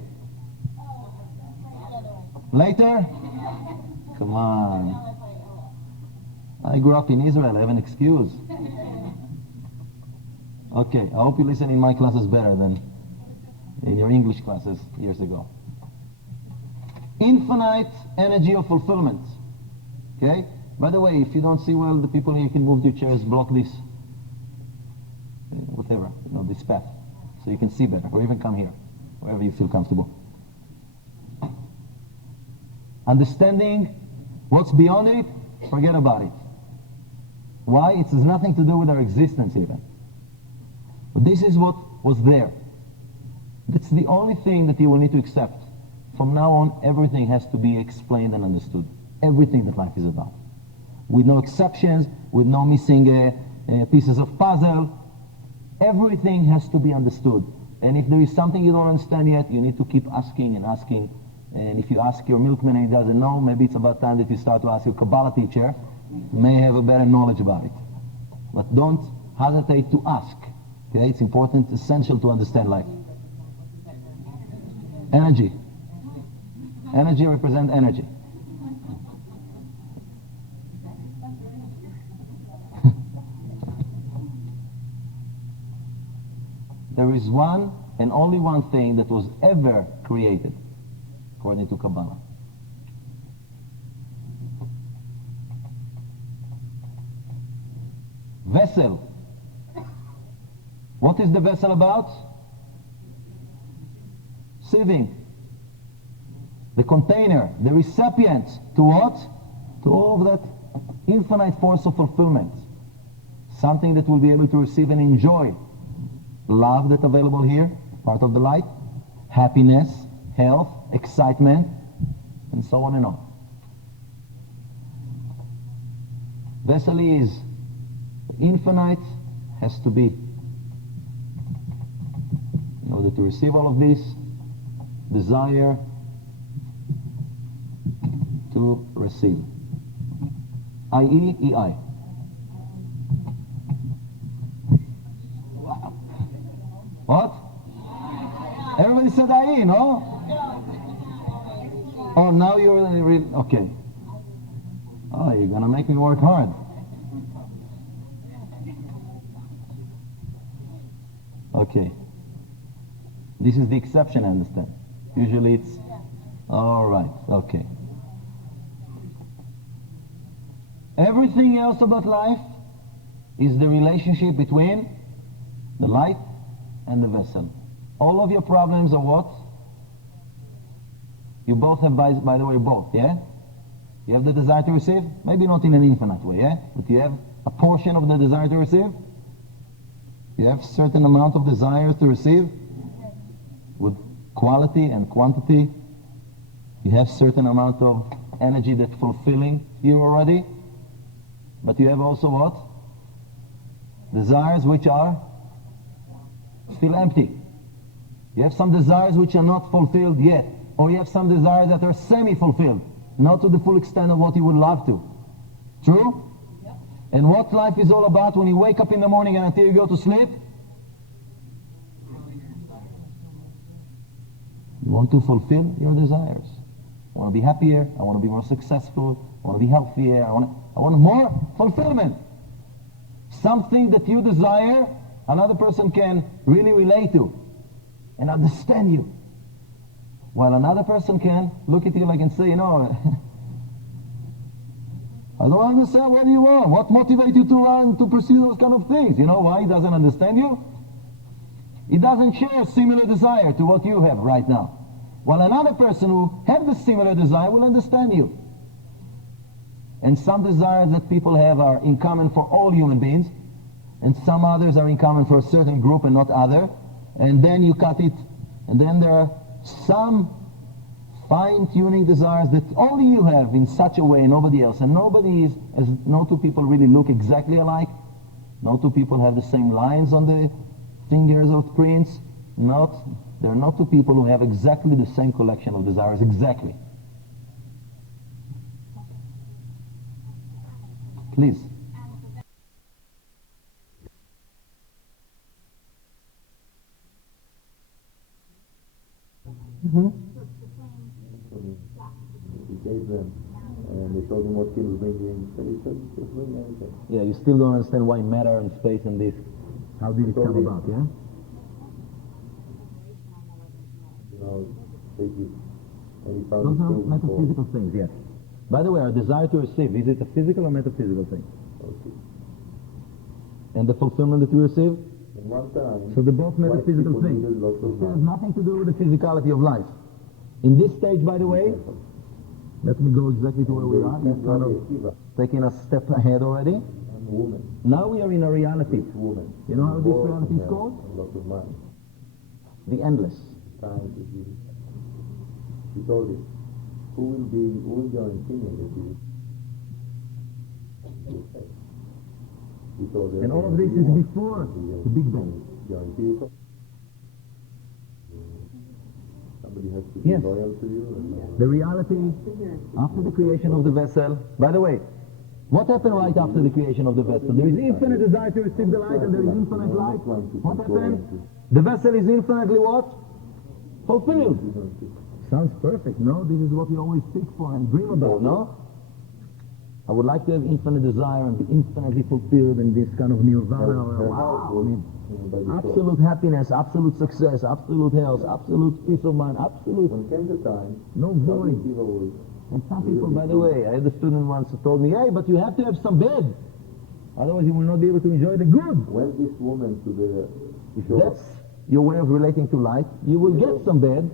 Later? Come on. I grew up in Israel, I have an excuse. Okay, I hope you listen in my classes better than in your English classes years ago. Infinite energy of fulfillment. Okay? By the way, if you don't see well the people here, you can move your chairs, block this, whatever, this path, so you can see better, or even come here, wherever you feel comfortable. Understanding what's beyond it, forget about it. Why? It has nothing to do with our existence even. But this is what was there. That's the only thing that you will need to accept. From now on, everything has to be explained and understood. Everything that life is about. With no exceptions, with no missing pieces of puzzle. Everything has to be understood. And if there is something you don't understand yet, you need to keep asking and asking. And if you ask your milkman and he doesn't know, maybe it's about time that you start to ask your Kabbalah teacher. You may have a better knowledge about it. But don't hesitate to ask. Okay? It's important, essential to understand life. Energy. Energy represents energy. There is one and only one thing that was ever created, according to Kabbalah. Vessel. What is the vessel about? Sieving. The container, the recipient to what? To all of that infinite force of fulfillment. Something that will be able to receive and enjoy. Love that's available here, part of the light. Happiness, health, excitement, and so on and on. Vessel is infinite, has to be. In order to receive all of this, desire to receive. I-E, E-I. What? Everybody said I-E, no? Oh, now you're really... Okay. Oh, you're gonna make me work hard. Okay. This is the exception, I understand. Usually it's... All right, okay. Everything else about life is the relationship between the light and the vessel. All of your problems are what? You both have, by the way, both, yeah? You have the desire to receive? Maybe not in an infinite way, yeah? But you have a portion of the desire to receive? You have certain amount of desires to receive? With quality and quantity. You have certain amount of energy that's fulfilling you already. But you have also what? Desires which are still empty. You have some desires which are not fulfilled yet. Or you have some desires that are semi-fulfilled. Not to the full extent of what you would love to. True? Yeah. And what life is all about when you wake up in the morning and until you go to sleep? You want to fulfill your desires. I want to be happier. I want to be more successful. I want to be healthier. I want more fulfillment. Something that you desire, another person can really relate to and understand you. While another person can look at you like and say, I don't understand, what do you want? What motivates you to run, to pursue those kind of things? You know why he doesn't understand you? He doesn't share a similar desire to what you have right now. While another person who has the similar desire will understand you. And some desires that people have are in common for all human beings, and some others are in common for a certain group and not other. And then you cut it, and then there are some fine-tuning desires that only you have in such a way, nobody else. And nobody is, as no two people really look exactly alike. No two people have the same lines on the fingers or prints. There are not two people who have exactly the same collection of desires, exactly. Please. Mm-hmm. He gave them, and they told him what he was bringing. So he said, just bring anything. Yeah, you still don't understand why matter and space and this. How did it come about, yeah? You know, take it. And he found Those it are so metaphysical things, yes. By the way, our desire to receive, is it a physical or metaphysical thing? Okay. And the fulfillment that we receive? And one time, So they're both metaphysical things. It has nothing to do with the physicality of life. In this stage, by the way, let me go exactly to where we are. You're kind of taking a step ahead already. And woman. Now we are in a reality. Woman. You know how this Both reality is have called? a lot of money. The endless. Time to give. He told him, who will your opinion that you will say? He told him, And all of this is before the Big Bang. Your empirical. Somebody has to be Yes. loyal to you. And, The reality after the creation of the vessel. By the way, what happened right after the creation of the vessel? There is infinite desire to receive the light and there is infinite light. What happened? The vessel is infinitely what? Fulfilled. Sounds perfect, no? This is what we always seek for and dream about, no? I would like to have infinite desire and be infinitely fulfilled in this kind of nirvana. Or, wow, I mean, absolute happiness, absolute success, absolute health, absolute peace of mind, absolute, when came the time, no void. people will And some people, by the way, I had a student once who told me, hey, but you have to have some bed. Otherwise you will not be able to enjoy the good. went this woman to the If shore. that's your way of relating to life, you will get some bed.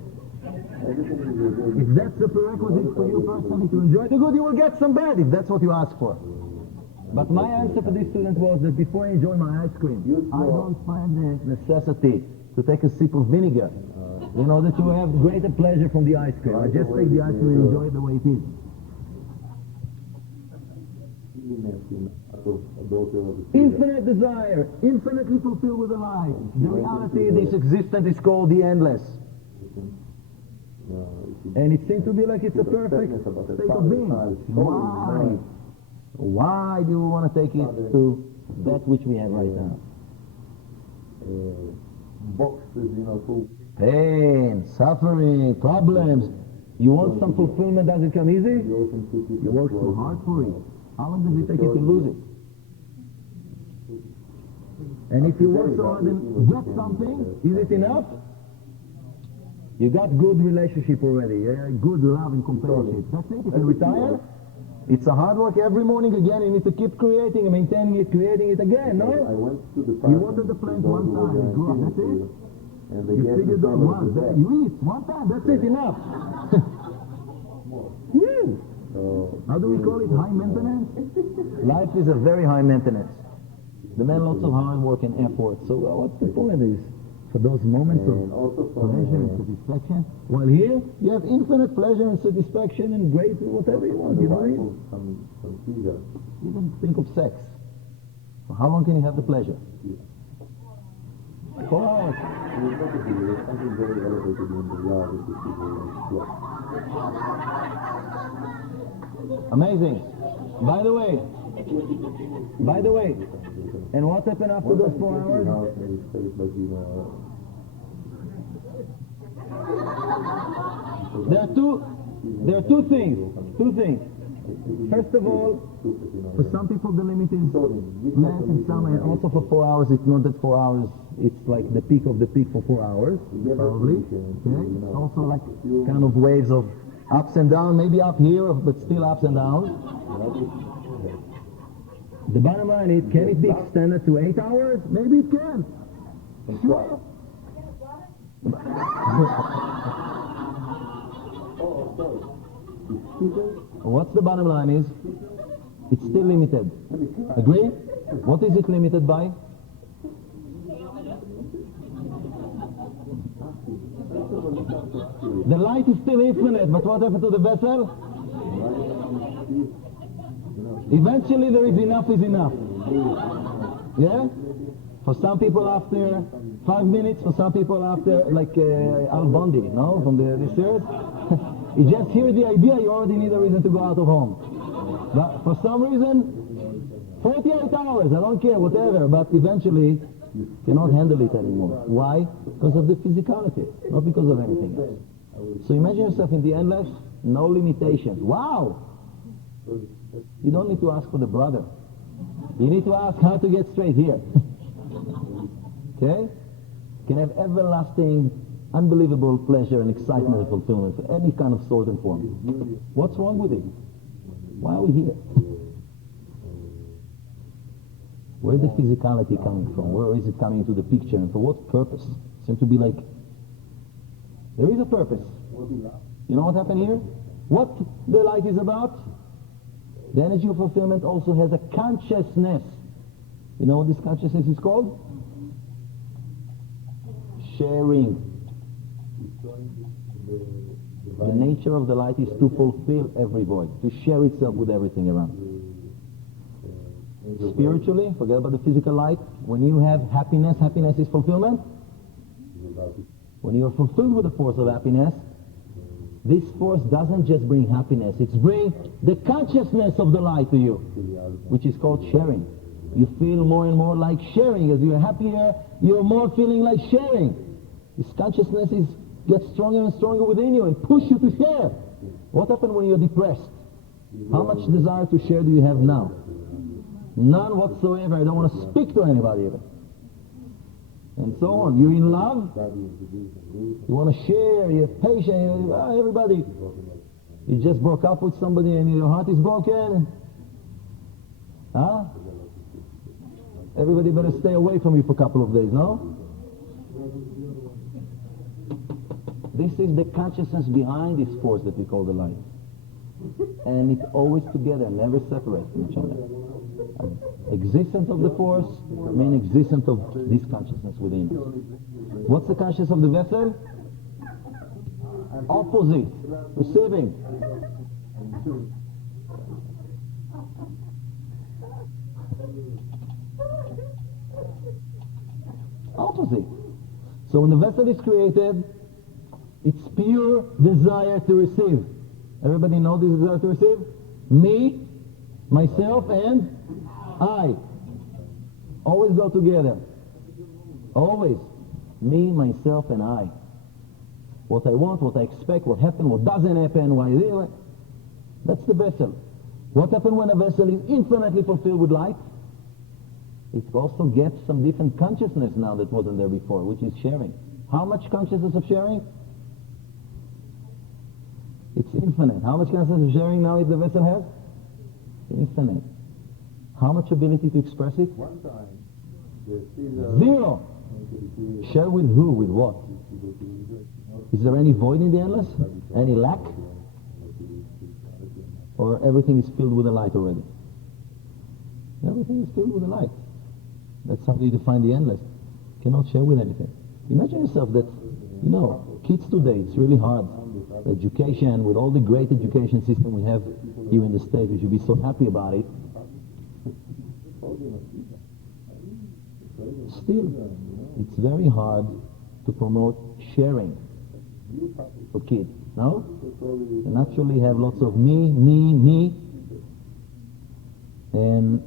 Everything is revealed. If that's the prerequisite for you personally to enjoy the good, you will get some bed if that's what you ask for. But my answer for this student was that before I enjoy my ice cream, I don't find the necessity to take a sip of vinegar in order to have greater pleasure from the ice cream. I just take the ice cream and enjoy it the way it is. Infinite desire, infinitely fulfilled with the life. The reality, this existence is called the endless. And it seems to be like it's a perfect state of being. Why? Why do we want to take it to that which we have right now? Boxes, full. Pain, suffering, problems. You want some fulfillment, does it come easy? You work so hard for it. How long does it take you to lose it? And if you work so hard and get something, is it enough? You got good relationship already, good love and companionship. That's it. If you retire, it's a hard work every morning again. You need to keep creating and maintaining it, creating it again, no? I went to the You watered the plant one time, it grew up, that's it? And You feed your dog once, you eat one time, that's it, enough. Yes. How do we call it? High maintenance? Life is a very high maintenance. Demand lots of hard work and effort. So what's the point is? For those moments of pleasure and satisfaction. While here, you have infinite pleasure and satisfaction and great whatever you want. You know it? Even think of sex. For how long can you have the pleasure? 4 hours. Something very elevated in the yard that people Amazing. By the way, and what happened after those 4 hours? There are two things. First of all, for some people the limit is less, and some, and also for 4 hours, it's not that 4 hours, it's like the peak of the peak for 4 hours, probably. Okay? Also like kind of waves of ups and downs, maybe up here, but still ups and downs. The bottom line is, can it be extended to 8 hours? Maybe it can. Sure. What's the bottom line is, it's still limited. Agree? What is it limited by? The light is still infinite, but what happened to the vessel? Eventually there is enough is enough. Yeah? For some people after 5 minutes, for some people after, like Al Bundy, no? From the series. You just hear the idea, you already need a reason to go out of home. But for some reason, 48 hours, I don't care, whatever, but eventually you cannot handle it anymore. Why? Because of the physicality, not because of anything else. So imagine yourself in the endless, no limitations. Wow! You don't need to ask for the brother. You need to ask how to get straight here. Okay? You can have everlasting, unbelievable pleasure and excitement and fulfillment for any kind of sort and form. What's wrong with it? Why are we here? Where is the physicality coming from? Where is it coming into the picture? And for what purpose? It seems to be like, there is a purpose. You know what happened here? What the light is about? The energy of fulfillment also has a consciousness. You know what this consciousness is called? Sharing. The nature of the light is to fulfill every void, to share itself with everything around. Spiritually, forget about the physical light. When you have happiness, happiness is fulfillment. When you are fulfilled with the force of happiness, this force doesn't just bring happiness, it's bring the consciousness of the light to you, which is called sharing. You feel more and more like sharing. As you're happier, you're more feeling like sharing. This consciousness gets stronger and stronger within you and push you to share. What happened when you're depressed? How much desire to share do you have now? None whatsoever. I don't want to speak to anybody even. And so on. You're in love. You want to share. You're patient. Everybody. You just broke up with somebody and your heart is broken. Huh? Everybody better stay away from you for a couple of days, no? This is the consciousness behind this force that we call the light. And it's always together, never separate from each other. Existence of the force means existence of this consciousness within us. What's the consciousness of the vessel? Opposite. Receiving. Opposite. So when the vessel is created, it's pure desire to receive. Everybody know this desire to receive? Me, myself, and I. Always go together. Always. Me, myself, and I. What I want, what I expect, what happened, what doesn't happen, why is it? That's the vessel. What happens when a vessel is infinitely fulfilled with light? It also gets some different consciousness now that wasn't there before, which is sharing. How much consciousness of sharing? It's infinite. How much consciousness of sharing now the vessel has? Infinite. How much ability to express it? One time, Zero. Share with who? With what? Is there any void in the endless? Any lack? Or everything is filled with the light already? Everything is filled with the light. That's how you define the endless. You cannot share with anything. Imagine yourself that, kids today, it's really hard. Education, with all the great education system we have here in the States, we should be so happy about it. Still, it's very hard to promote sharing for kids, no? They naturally have lots of me, and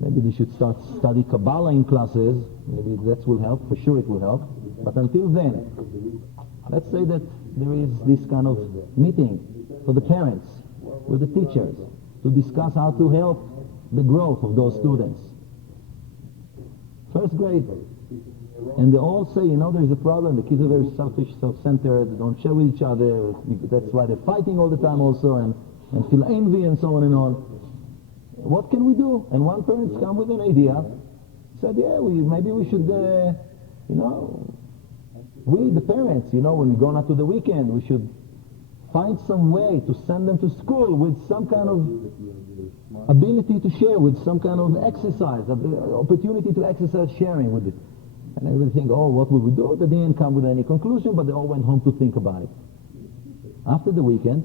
maybe they should start study Kabbalah in classes. Maybe that will help, for sure it will help. But until then, let's say that there is this kind of meeting for the parents with the teachers to discuss how to help the growth of those students. First grade. And they all say, there's a problem. The kids are very selfish, self-centered. They don't share with each other. That's why they're fighting all the time also and feel envy and so on and on. What can we do? And one parent come with an idea. Said, maybe we should, we, the parents, when we go out to the weekend, we should find some way to send them to school with some kind of ability to share, with some kind of exercise, opportunity to exercise sharing with it. And everybody think, oh, what will we do? They didn't come with any conclusion, but they all went home to think about it. After the weekend,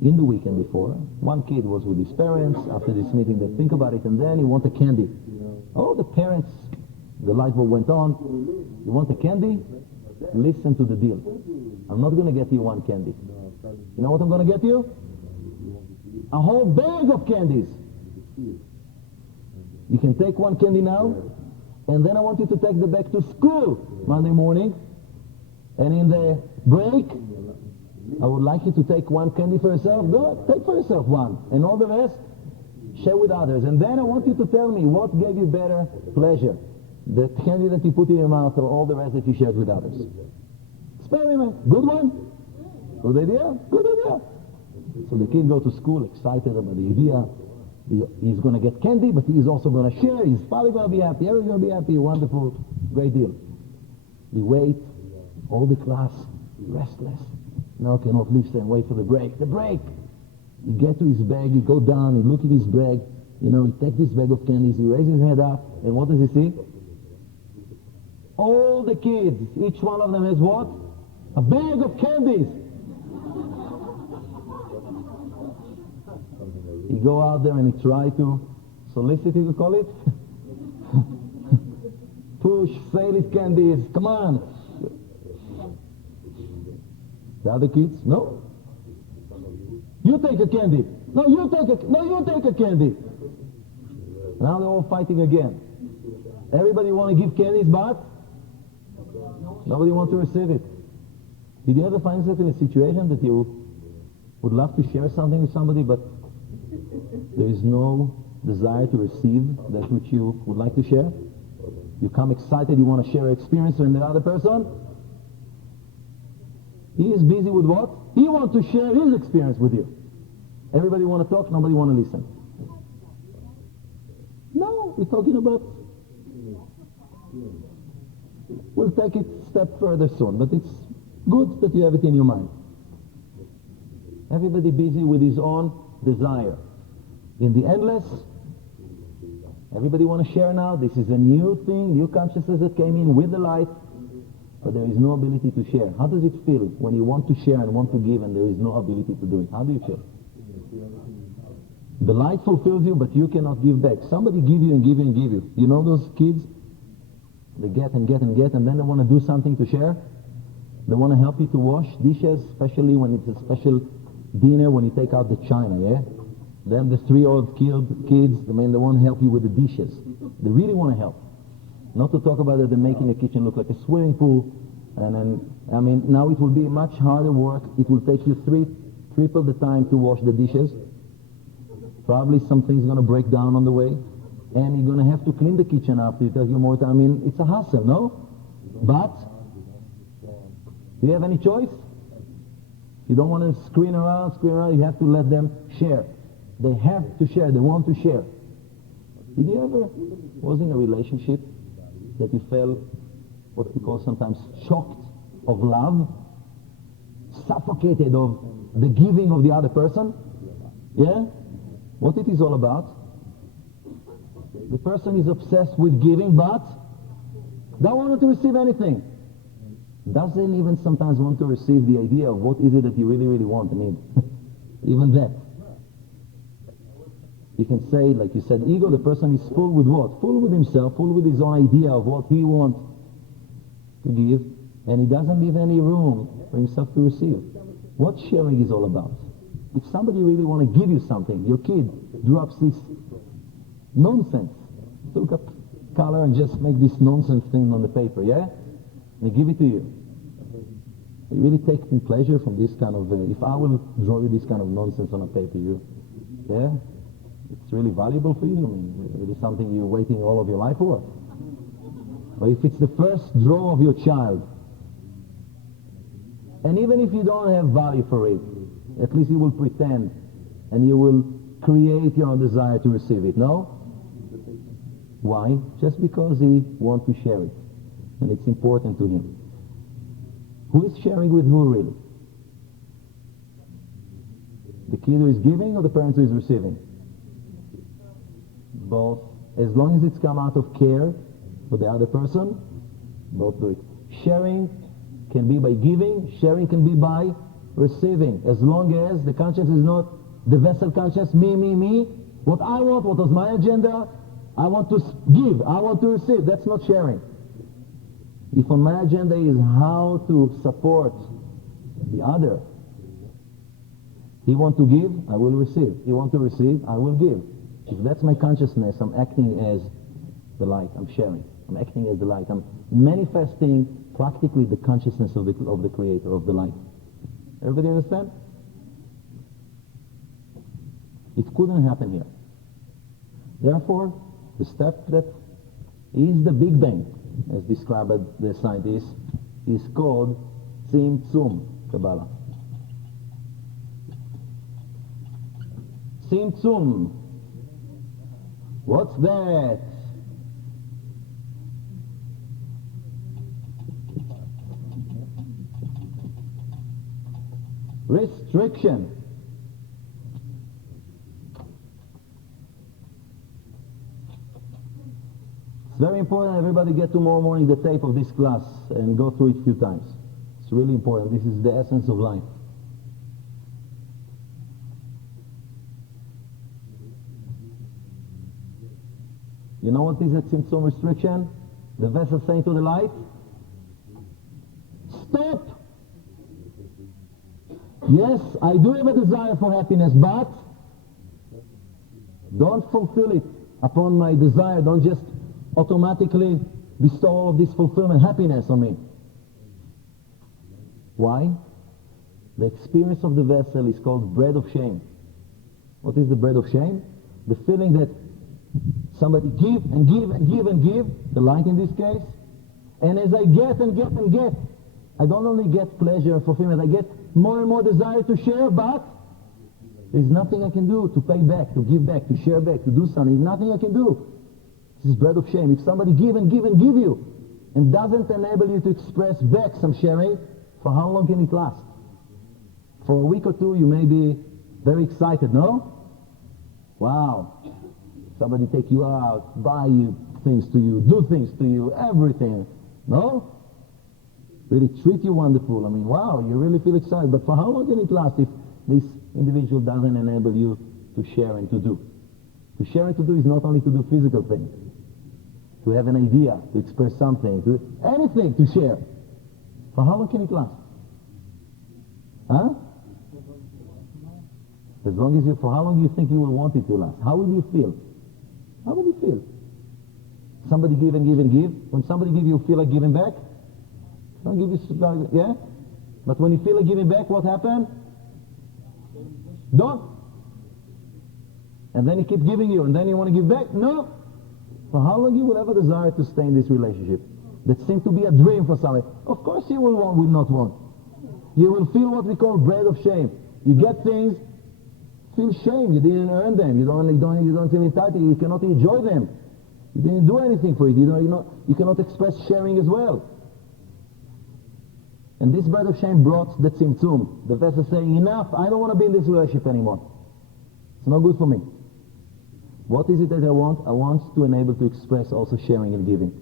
in the weekend before, one kid was with his parents. After this meeting, they think about it, and then he wanted candy. Oh, the parents, the light bulb went on. You want a candy? Listen to the deal. I'm not going to get you one candy. You know what I'm going to get you? A whole bag of candies. You can take one candy now, and then I want you to take the bag to school Monday morning, and in the break, I would like you to take one candy for yourself. Good, take for yourself one, and all the rest, share with others. And then I want you to tell me what gave you better pleasure, the candy that you put in your mouth or all the rest that you shared with others. Experiment. Good one? Good idea? Good idea. So the kid goes to school excited about the idea. He's going to get candy, but he's also going to share. He's probably going to be happy. Everyone's going to be happy. Wonderful. Great deal. He waits. All the class restless. Now cannot listen and wait for the break. The break. He get to his bag. He go down. He look at his bag. You know, he takes this bag of candies. He raises his head up. And what does he see? All the kids, each one of them has what? A bag of candies. He go out there and he try to solicit, you could call it. Push, sell it candies, come on. The other kids, no. You take a candy. No, you take a candy. Now they're all fighting again. Everybody want to give candies, but nobody wants to receive it. Did you ever find yourself in a situation that you would love to share something with somebody, but there is no desire to receive that which you would like to share? You come excited, you want to share your experience with the other person. He is busy with what? He wants to share his experience with you. Everybody want to talk, nobody want to listen. No, we're talking about... We'll take it a step further soon, but it's good that you have it in your mind. Everybody busy with his own desire. In the endless, everybody want to share now. This is a new thing, new consciousness that came in with the light, but there is no ability to share. How does it feel when you want to share and want to give and there is no ability to do it? How do you feel? The light fulfills you, but you cannot give back. Somebody give you and give you and give you. You know those kids? They get and get and get, and then they want to do something to share. They want to help you to wash dishes, especially when it's a special dinner, when you take out the china, yeah? Then the 3-year-old kids, they want to help you with the dishes. They really want to help. Not to talk about that they're making the kitchen look like a swimming pool. And then, now it will be much harder work. It will take you triple the time to wash the dishes. Probably something's going to break down on the way. And you're going to have to clean the kitchen after it takes you more time. It's a hassle, no? But, do you have any choice? You don't want to screen around, you have to let them share. They have to share, they want to share. Did you ever was in a relationship that you felt what we call sometimes shocked of love, suffocated of the giving of the other person? Yeah? What it is all about? The person is obsessed with giving, but don't want to receive anything. Doesn't even sometimes want to receive the idea of what is it that you really, really want and need. Even that. You can say, like you said, ego, the person is full with what? Full with himself, full with his own idea of what he wants to give, and he doesn't leave any room for himself to receive. What sharing is all about? If somebody really want to give you something, your kid drops this nonsense, took a color and just make this nonsense thing on the paper, yeah? And they give it to you. You really take pleasure from this kind of, if I will draw you this kind of nonsense on a paper, yeah? It's really valuable for you. Really something you're waiting all of your life for. Or if it's the first draw of your child, and even if you don't have value for it, at least you will pretend and you will create your own desire to receive it. No? Why? Just because he wants to share it. And it's important to him. Who is sharing with who really? The kid who is giving or the parent who is receiving? Both. As long as it's come out of care for the other person, both do it. Sharing can be by giving, sharing can be by receiving, as long as the conscience is not the vessel conscious, me, what I want, what was my agenda, I want to give, I want to receive. That's not sharing. If on my agenda is how to support the other, he want to give, I will receive. He want to receive, I will give. If that's my consciousness, I'm acting as the light. I'm sharing. I'm acting as the light. I'm manifesting practically the consciousness of the Creator, of the light. Everybody understand? It couldn't happen here. Therefore, the step that is the Big Bang, as described by the scientists, is called Tzimtzum Kabbalah. Tzimtzum. What's that? Restriction. It's very important everybody get tomorrow morning the tape of this class and go through it a few times. It's really important. This is the essence of life. You know what is a tzimtzum restriction? The vessel saying to the light, stop! Yes, I do have a desire for happiness, but don't fulfill it upon my desire. Don't just automatically bestow all of this fulfillment, happiness on me. Why? The experience of the vessel is called bread of shame. What is the bread of shame? The feeling that somebody give and give and give and give, the light in this case, and as I get and get and get, I don't only get pleasure and fulfillment, I get more and more desire to share, but there's nothing I can do to pay back, to give back, to share back, to do something. Nothing I can do. This is bread of shame. If somebody give and give and give you and doesn't enable you to express back some sharing, for how long can it last? For a week or two you may be very excited, no? Wow. Somebody take you out, buy you things to you, do things to you, everything. No? Really treat you wonderful. I mean, wow, you really feel excited. But for how long can it last if this individual doesn't enable you to share and to do? To share and to do is not only to do physical things. To have an idea, to express something, to anything to share. For how long can it last? Huh? As long as for how long do you think you will want it to last? How will you feel? How will you feel? Somebody give and give and give. When somebody give you feel like giving back? Don't give you, yeah? But when you feel like giving back, what happened? Don't. And then he keeps giving you, and then you want to give back? No. For how long you will have a desire to stay in this relationship? That seems to be a dream for somebody. Of course you will not want. You will feel what we call bread of shame. You get things, feel shame. You didn't earn them. You don't feel entitled. You cannot enjoy them. You didn't do anything for it. You cannot express sharing as well. And this bread of shame brought the tzimtzum. The vessel saying, enough, I don't want to be in this relationship anymore. It's not good for me. What is it that I want? I want to enable to express also sharing and giving.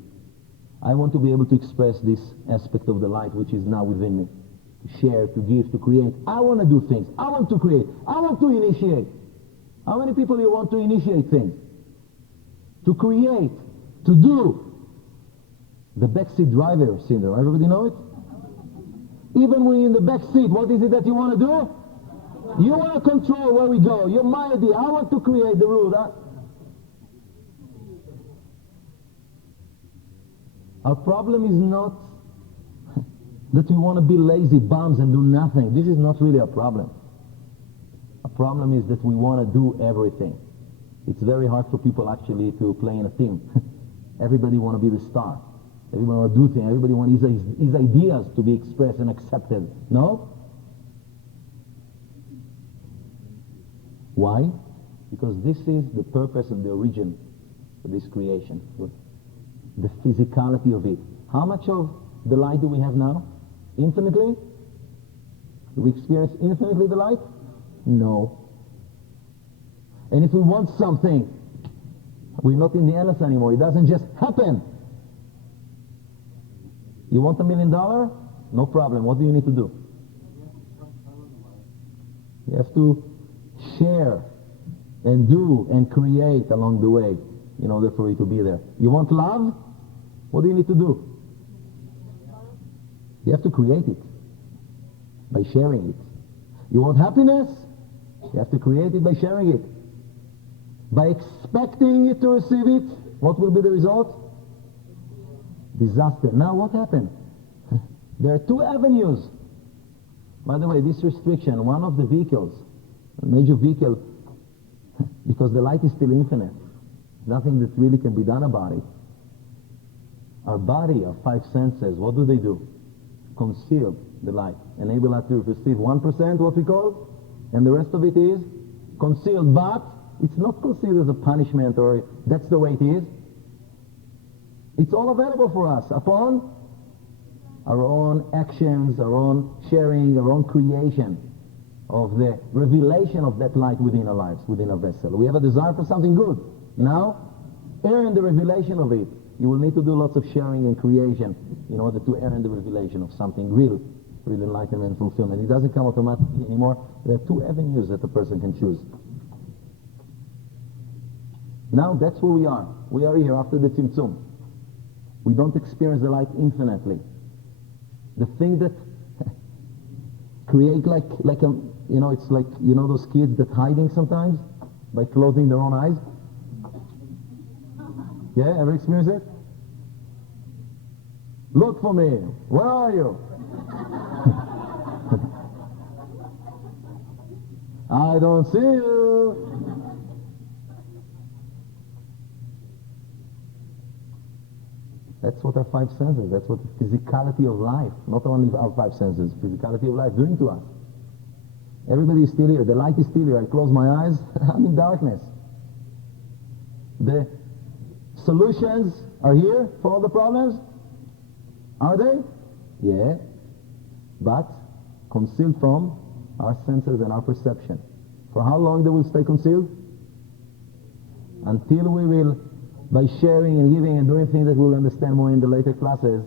I want to be able to express this aspect of the light which is now within me. To share, to give, to create. I want to do things. I want to create. I want to initiate. How many people you want to initiate things? To create, to do. The backseat driver syndrome. Everybody know it? Even when you're in the back seat, what is it that you want to do? You want to control where we go. You're my idea. I want to create the route. Our problem is not that we want to be lazy bums and do nothing. This is not really a problem. A problem is that we want to do everything. It's very hard for people actually to play in a team. Everybody want to be the star. Everybody want to do things. Everybody wants his ideas to be expressed and accepted. No? Why? Because this is the purpose and the origin of this creation. The physicality of it. How much of the light do we have now? Infinitely? Do we experience infinitely the light? No. And if we want something, we're not in the Elis anymore. It doesn't just happen. You want $1 million? No problem. What do you need to do? You have to share and do and create along the way in order for it to be there. You want love? What do you need to do? You have to create it by sharing it. You want happiness? You have to create it by sharing it. By expecting it to receive it, what will be the result? Disaster. Now what happened? There are two avenues. By the way, this restriction, one of the vehicles, a major vehicle, because the light is still infinite, nothing that really can be done about it. Our body, our five senses, what do? Conceal the light, enable us to receive 1%, what we call, and the rest of it is concealed, but it's not concealed as a punishment or that's the way it is. It's all available for us upon our own actions, our own sharing, our own creation of the revelation of that light within our lives, within our vessel. We have a desire for something good. Now, earn the revelation of it. You will need to do lots of sharing and creation in order to earn the revelation of something real enlightenment and fulfillment. It doesn't come automatically anymore. There are two avenues that a person can choose. Now that's where we are. We are here after the Tzimtzum. We don't experience the light infinitely. The thing that create like a, it's like, those kids that hiding sometimes by closing their own eyes. Yeah, ever experience it? Look for me. Where are you? I don't see you. That's what our five senses, that's what the physicality of life, not only our five senses, physicality of life doing to us. Everybody is still here, the light is still here, I close my eyes, I'm in darkness. The solutions are here for all the problems? Are they? Yeah. But concealed from our senses and our perception. For how long they will stay concealed? Until we will, by sharing and giving and doing things that we'll understand more in the later classes,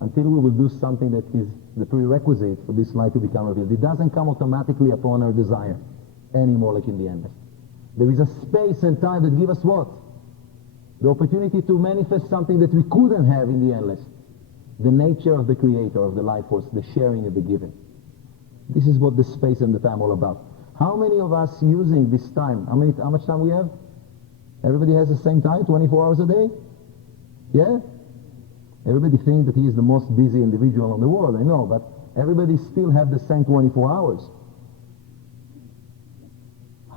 until we will do something that is the prerequisite for this light to become revealed. It doesn't come automatically upon our desire anymore like in the endless. There is a space and time that give us what? The opportunity to manifest something that we couldn't have in the endless. The nature of the creator, of the life force, the sharing and the giving. This is what the space and the time all about. How many of us using this time? How much time we have? Everybody has the same time, 24 hours a day? Yeah? Everybody thinks that he is the most busy individual in the world, I know, but everybody still have the same 24 hours.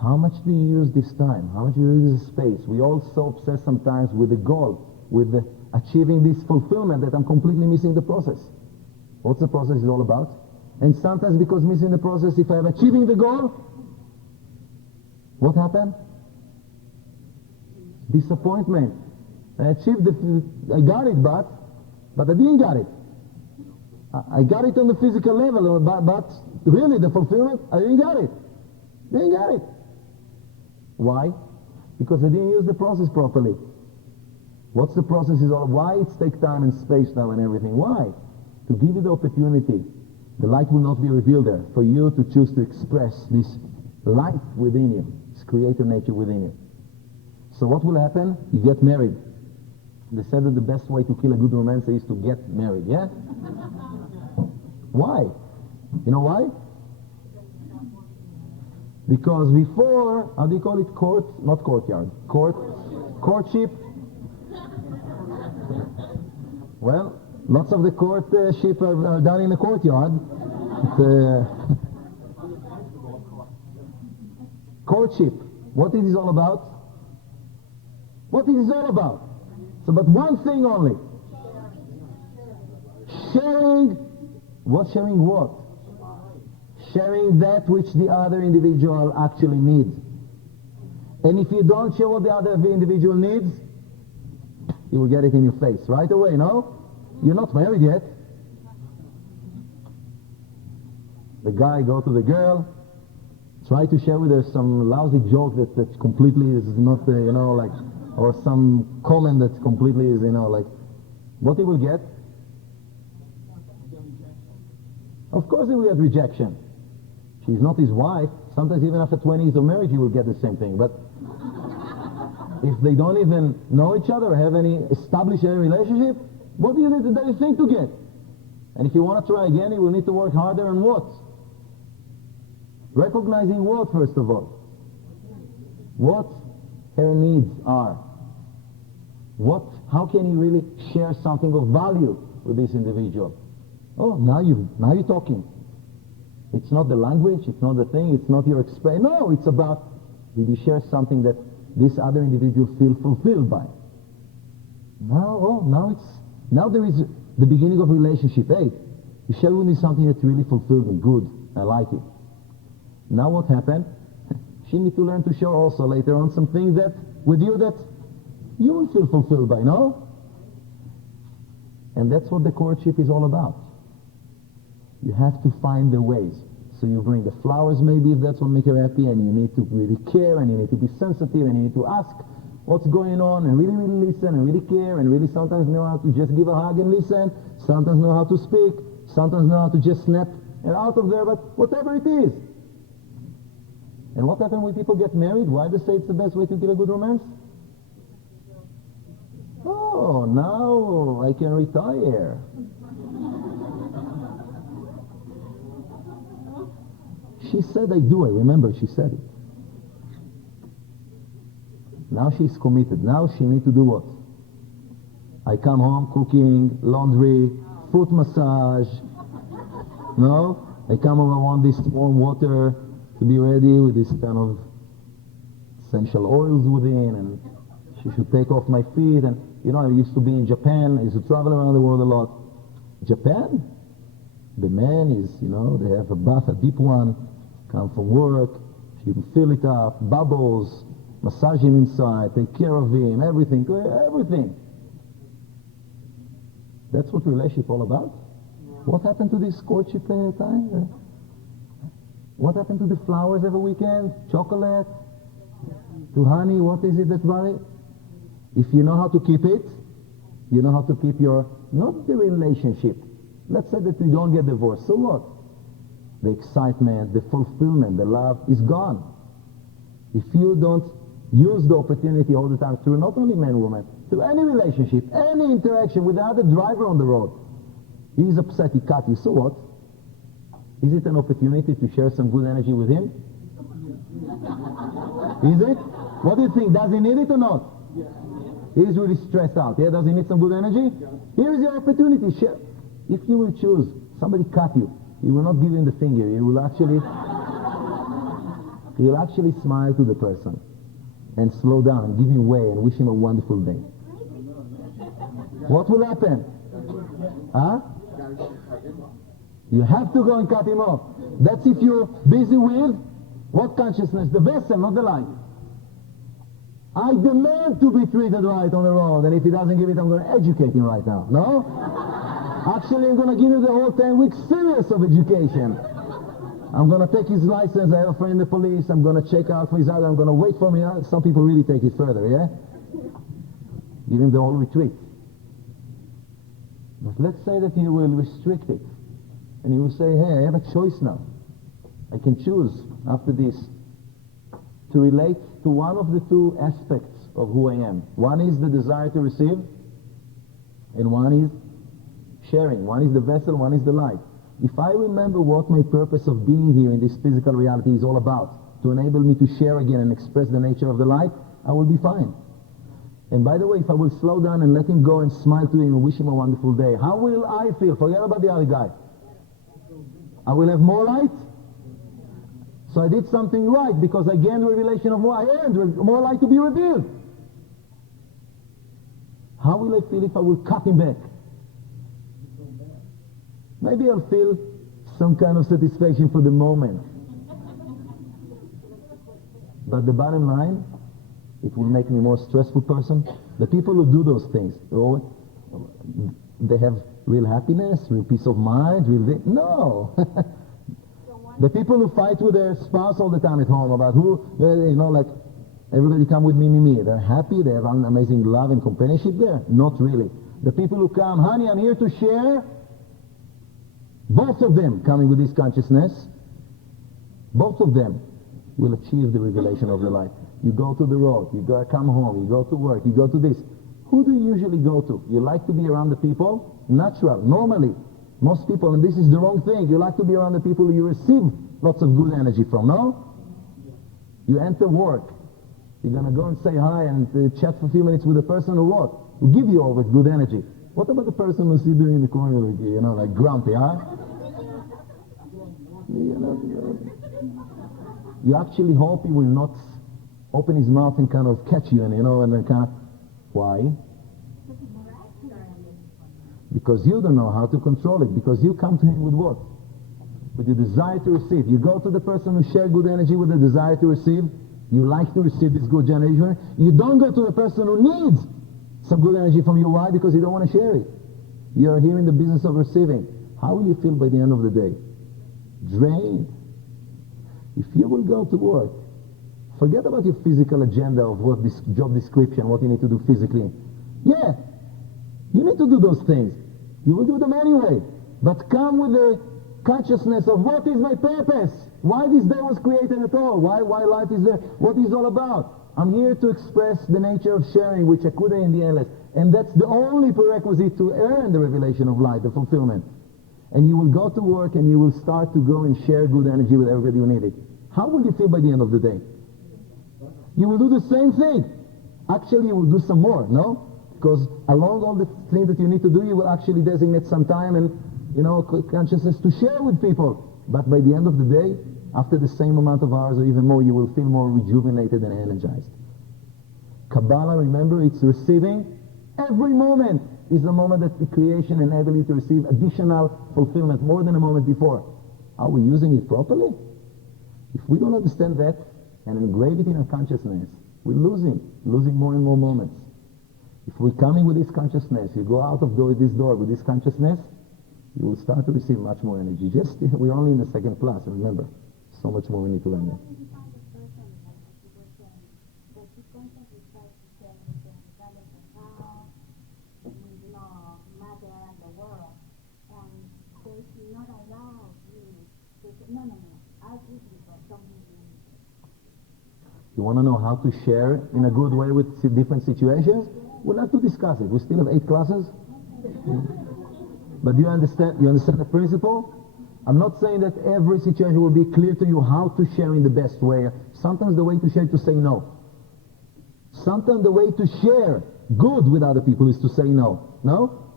How much do you use this time? How much do you use the space? We all so obsessed sometimes with the goal, with the achieving this fulfillment that I'm completely missing the process. What's the process is all about? And sometimes because missing the process, if I'm achieving the goal, what happened? Disappointment. I achieved I got it, but I didn't get it. I got it on the physical level, but really the fulfillment, I didn't get it. Didn't get it. Why? Because I didn't use the process properly. What's the process is all? Why it takes time and space now and everything? Why? To give you the opportunity. The light will not be revealed there. For you to choose to express this life within you, this creative nature within you. So what will happen? You get married. They said that the best way to kill a good romancer is to get married, yeah? Why? You know why? Because before, how do you call it? Not courtyard. Courtship. Well, lots of the courtship are done in the courtyard. Courtship. What is it all about? What is it all about? So, but one thing only. Sharing. What sharing what? Sharing that which the other individual actually needs. And if you don't share what the other individual needs, you will get it in your face right away, no? You're not married yet. The guy go to the girl, try to share with her some lousy joke that completely is not, or some comment that completely is, what he will get? Of course he will get rejection. She's not his wife. Sometimes even after 20 years of marriage, he will get the same thing. But if they don't even know each other or have any established any relationship, what do you think to get? And if you want to try again, you will need to work harder on what? Recognizing what, first of all? What her needs are. How can you really share something of value with this individual? Oh, now you're talking. It's not the language, it's not the thing, it's not your expression. No, it's about, did you share something that this other individual feels fulfilled by? Now there is the beginning of relationship. Hey, you share with me something that really fulfilled me. Good, I like it. Now what happened? She needs to learn to share also later on some things that with you that you will feel fulfilled by, no? And that's what the courtship is all about. You have to find the ways. So you bring the flowers maybe if that's what makes her happy, and you need to really care, and you need to be sensitive, and you need to ask what's going on, and really, really listen, and really care, and really sometimes know how to just give a hug and listen, sometimes know how to speak, sometimes know how to just snap and out of there, but whatever it is. And what happens when people get married? Why do they say it's the best way to give a good romance? Oh, now I can retire. She said I do. I remember she said it. Now she's committed. Now she needs to do what? I come home, cooking, laundry, foot massage. No? I come home, I want this warm water to be ready with this kind of essential oils within, and she should take off my feet. And you know, I used to be in Japan. I used to travel around the world a lot. Japan, the man is, you know, they have a bath, a deep one, come from work, she can fill it up, bubbles, massage him inside, take care of him, everything. That's what relationship all about. What happened to this courtship time? What happened to the flowers every weekend? Chocolate? To honey? What is it that vary? If you know how to keep it, you know how to keep your, not the relationship. Let's say that you don't get divorced. So what? The excitement, the fulfillment, the love is gone. If you don't use the opportunity all the time through not only man and woman, through any relationship, any interaction with the other driver on the road, he's upset, he cut you, so what? Is it an opportunity to share some good energy with him? Is it? What do you think? Does he need it or not? He's really stressed out. Yeah, does he need some good energy? Here is your opportunity. Share. If you will choose, somebody cut you, you will not give him the finger. You will actually smile to the person and slow down and give him way and wish him a wonderful day. What will happen? Huh? You have to go and cut him off. That's if you're busy with what consciousness? The vessel, not the light. I demand to be treated right on the road, and if he doesn't give it, I'm going to educate him right now. No? Actually, I'm going to give him the whole 10 weeks serious of education. I'm going to take his license. I have a friend in the police. I'm going to check out for his other. I'm going to wait for me. Some people really take it further, yeah? Give him the whole retreat. But let's say that you will restrict it. And you will say, hey, I have a choice now. I can choose after this to relate to one of the two aspects of who I am. One is the desire to receive, and one is sharing. One is the vessel, one is the light. If I remember what my purpose of being here in this physical reality is all about, to enable me to share again and express the nature of the light, I will be fine. And by the way, if I will slow down and let him go and smile to him and wish him a wonderful day, how will I feel? Forget about the other guy. I will have more light. So I did something right because I gained the revelation of who I am, more light to be revealed. How will I feel if I will cut him back? Maybe I'll feel some kind of satisfaction for the moment. But the bottom line, it will make me a more stressful person. The people who do those things, they have real happiness, real peace of mind, no. The people who fight with their spouse all the time at home about who, like, everybody come with me. They're happy, they have an amazing love and companionship there. Not really. The people who come, honey, I'm here to share. both of them coming with this consciousness, both of them will achieve the revelation of the light. You go to the road, come home, you go to work, you go to this. Who do you usually go to? You like to be around the people? Natural, normally. Most people, and this is the wrong thing, you like to be around the people you receive lots of good energy from, no? You enter work, you're going to go and say hi and chat for a few minutes with a person who what? Who give you always good energy. What about the person who's sitting in the corner, like grumpy, huh? You actually hope he will not open his mouth and kind of catch you, and then kind of, why? Because you don't know how to control it, because you come to him with what? With the desire to receive. You go to the person who shares good energy with the desire to receive. You like to receive this good energy. You don't go to the person who needs some good energy from you. Why? Because you don't want to share it. You're here in the business of receiving. How will you feel by the end of the day? Drained. If you will go to work, forget about your physical agenda of what this job description, what you need to do physically. Yeah, you need to do those things. You will do them anyway. But come with the consciousness of what is my purpose? Why this day was created at all? Why life is there? What is it all about? I'm here to express the nature of sharing, which Akuda in the endless. And that's the only prerequisite to earn the revelation of light, the fulfillment. And you will go to work and you will start to go and share good energy with everybody who needs it. How will you feel by the end of the day? You will do the same thing. Actually, you will do some more, no? Because along all the things that you need to do, you will actually designate some time and, consciousness to share with people. But by the end of the day, after the same amount of hours or even more, you will feel more rejuvenated and energized. Kabbalah, remember, it's receiving. Every moment is a moment that the creation enables you to receive additional fulfillment, more than a moment before. Are we using it properly? If we don't understand that and engrave it in our consciousness, we're losing more and more moments. If we're coming with this consciousness, you go out of this door with this consciousness, you will start to receive much more energy. We're only in the second class, remember. So much more we need to learn there. You want to know how to share in a good way with different situations? We'll have to discuss it. We still have 8 classes. But do you understand the principle? I'm not saying that every situation will be clear to you how to share in the best way. Sometimes the way to share is to say no. Sometimes the way to share good with other people is to say no. No?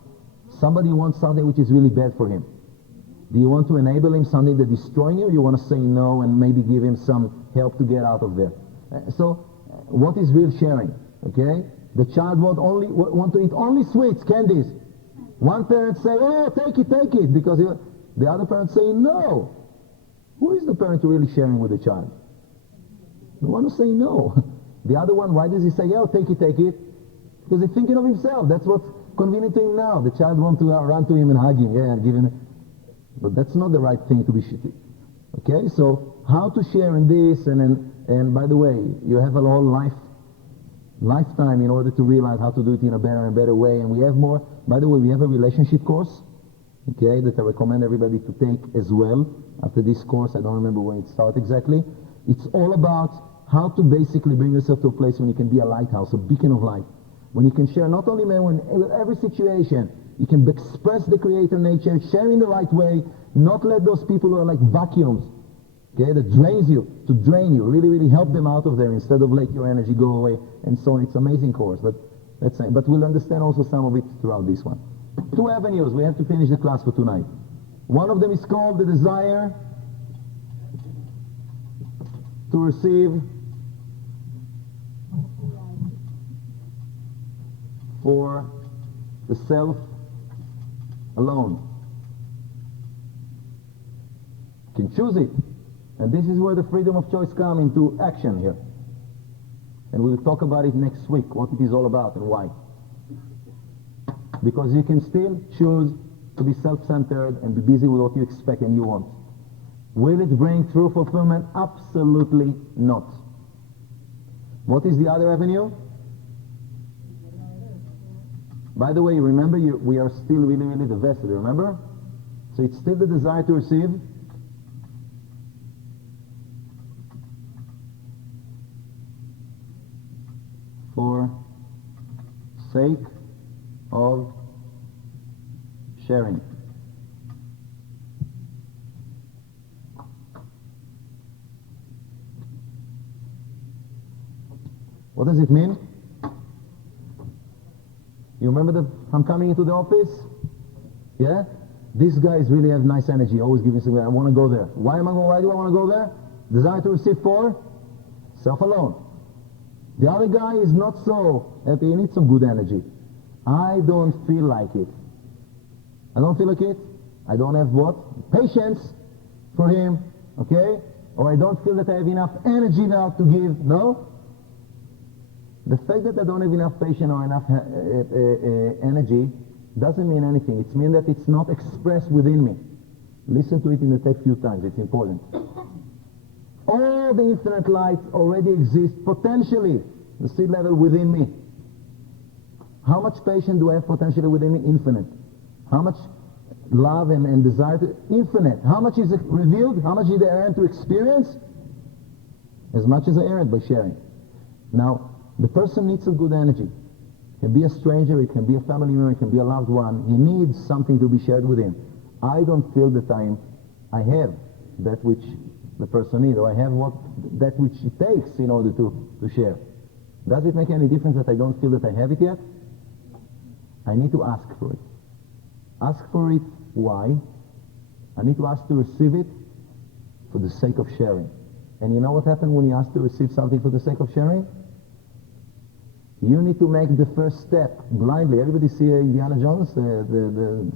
Somebody wants something which is really bad for him. Do you want to enable him something that is destroying you, or you want to say no and maybe give him some help to get out of there? So, what is real sharing? Okay? The child want to eat only sweets, candies. One parent say, oh, take it, because the other parent say no. Who is the parent really sharing with the child? The one who say no. The other one, why does he say, oh, take it? Because he's thinking of himself. That's what's convenient to him now. The child wants to run to him and hug him, and give him. But that's not the right thing to be shitty. Okay, so how to share in this, and by the way, you have a whole lifetime in order to realize how to do it in a better and better way. And we have more. By the way, we have a relationship course, okay, that I recommend everybody to take as well. After this course, I don't remember when it starts exactly. It's all about how to basically bring yourself to a place when you can be a lighthouse, a beacon of light. When you can share not only with every situation, you can express the creator nature, share in the right way, not let those people who are like vacuums, okay, that drain you, really, really help them out of there instead of let your energy go away, and so on. It's an amazing course, but we'll understand also some of it throughout this one. 2 avenues, we have to finish the class for tonight. One of them is called the desire to receive for the self alone. You can choose it. And this is where the freedom of choice comes into action here. And we'll talk about it next week, what it is all about and why. Because you can still choose to be self-centered and be busy with what you expect and you want. Will it bring true fulfillment? Absolutely not. What is the other avenue? By the way, remember, we are still really, really the vessel, remember? So it's still the desire to receive. For sake of sharing. What does it mean? You remember I'm coming into the office? Yeah? These guys really have nice energy, always giving something. I want to go there. Why do I want to go there? Desire to receive for self alone. The other guy is not so happy, he needs some good energy. I don't feel like it. I don't feel like it. I don't have what? Patience for him, okay? Or I don't feel that I have enough energy now to give. No? The fact that I don't have enough patience or enough energy doesn't mean anything. It means that it's not expressed within me. Listen to it in the text a few times. It's important. All the infinite lights already exist potentially, the seed level within me. How much patience do I have potentially within me? Infinite. How much love and desire? Infinite. How much is it revealed? How much is the errand to experience? As much as the errand by sharing. Now, the person needs some good energy. It can be a stranger, it can be a family member, it can be a loved one. He needs something to be shared with him. I don't feel that I have that which the person needs, or I have that which it takes in order to share. Does it make any difference that I don't feel that I have it yet? I need to ask for it. Ask for it, why? I need to ask to receive it for the sake of sharing. And you know what happens when you ask to receive something for the sake of sharing? You need to make the first step blindly. Everybody see Indiana Jones, the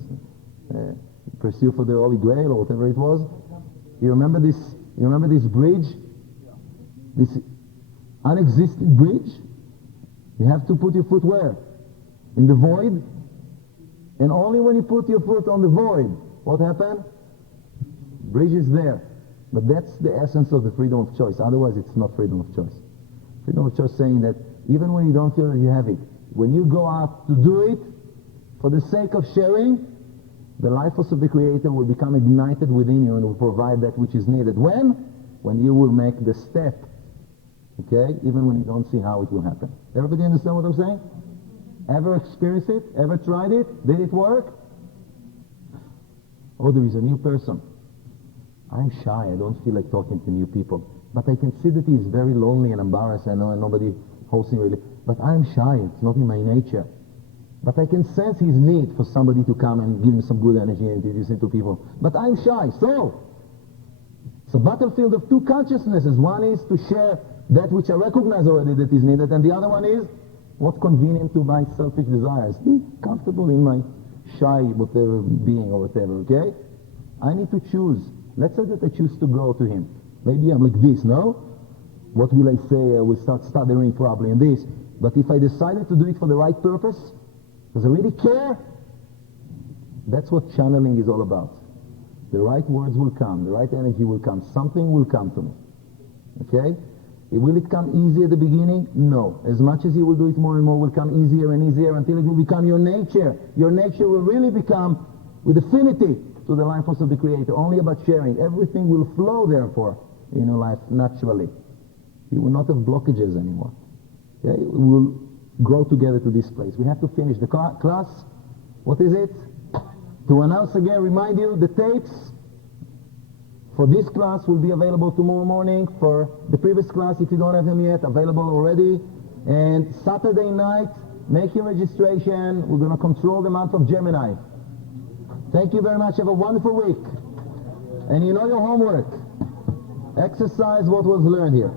pursuit for the Holy Grail or whatever it was? You remember this? You remember this bridge? This unexistent bridge? You have to put your foot where? In the void. And only when you put your foot on the void, what happened? Bridge is there. But that's the essence of the freedom of choice. Otherwise, it's not freedom of choice. Freedom of choice saying that even when you don't feel that you have it, when you go out to do it for the sake of sharing, the life force of the Creator will become ignited within you and will provide that which is needed. When? When you will make the step. Okay? Even when you don't see how it will happen. Everybody understand what I'm saying? Ever experienced it? Ever tried it? Did it work? Oh, there is a new person. I'm shy. I don't feel like talking to new people. But I can see that he is very lonely and embarrassed. I know nobody hosting really. But I'm shy. It's not in my nature. But I can sense his need for somebody to come and give him some good energy and introduce him to people. But I'm shy. So, it's a battlefield of two consciousnesses. One is to share that which I recognize already that is needed. And the other one is what's convenient to my selfish desires. Be comfortable in my shy whatever being or whatever, okay? I need to choose. Let's say that I choose to go to him. Maybe I'm like this, no? What will I say? I will start stuttering probably and this. But if I decided to do it for the right purpose, because I really care, that's what channeling is all about. The right words will come, the right energy will come, something will come to me. Okay? Will it come easy at the beginning? No. As much as you will do it more and more, will come easier and easier until it will become your nature. Your nature will really become with affinity to the life force of the Creator, only about sharing. Everything will flow, therefore, in your life naturally. You will not have blockages anymore. Okay? We will grow together to this place. We have to finish the class. What is it? To announce again, remind you, the tapes for this class will be available tomorrow morning. For the previous class, if you don't have them yet, available already. And Saturday night, make your registration. We're going to control the month of Gemini. Thank you very much. Have a wonderful week. And you know your homework. Exercise what was learned here.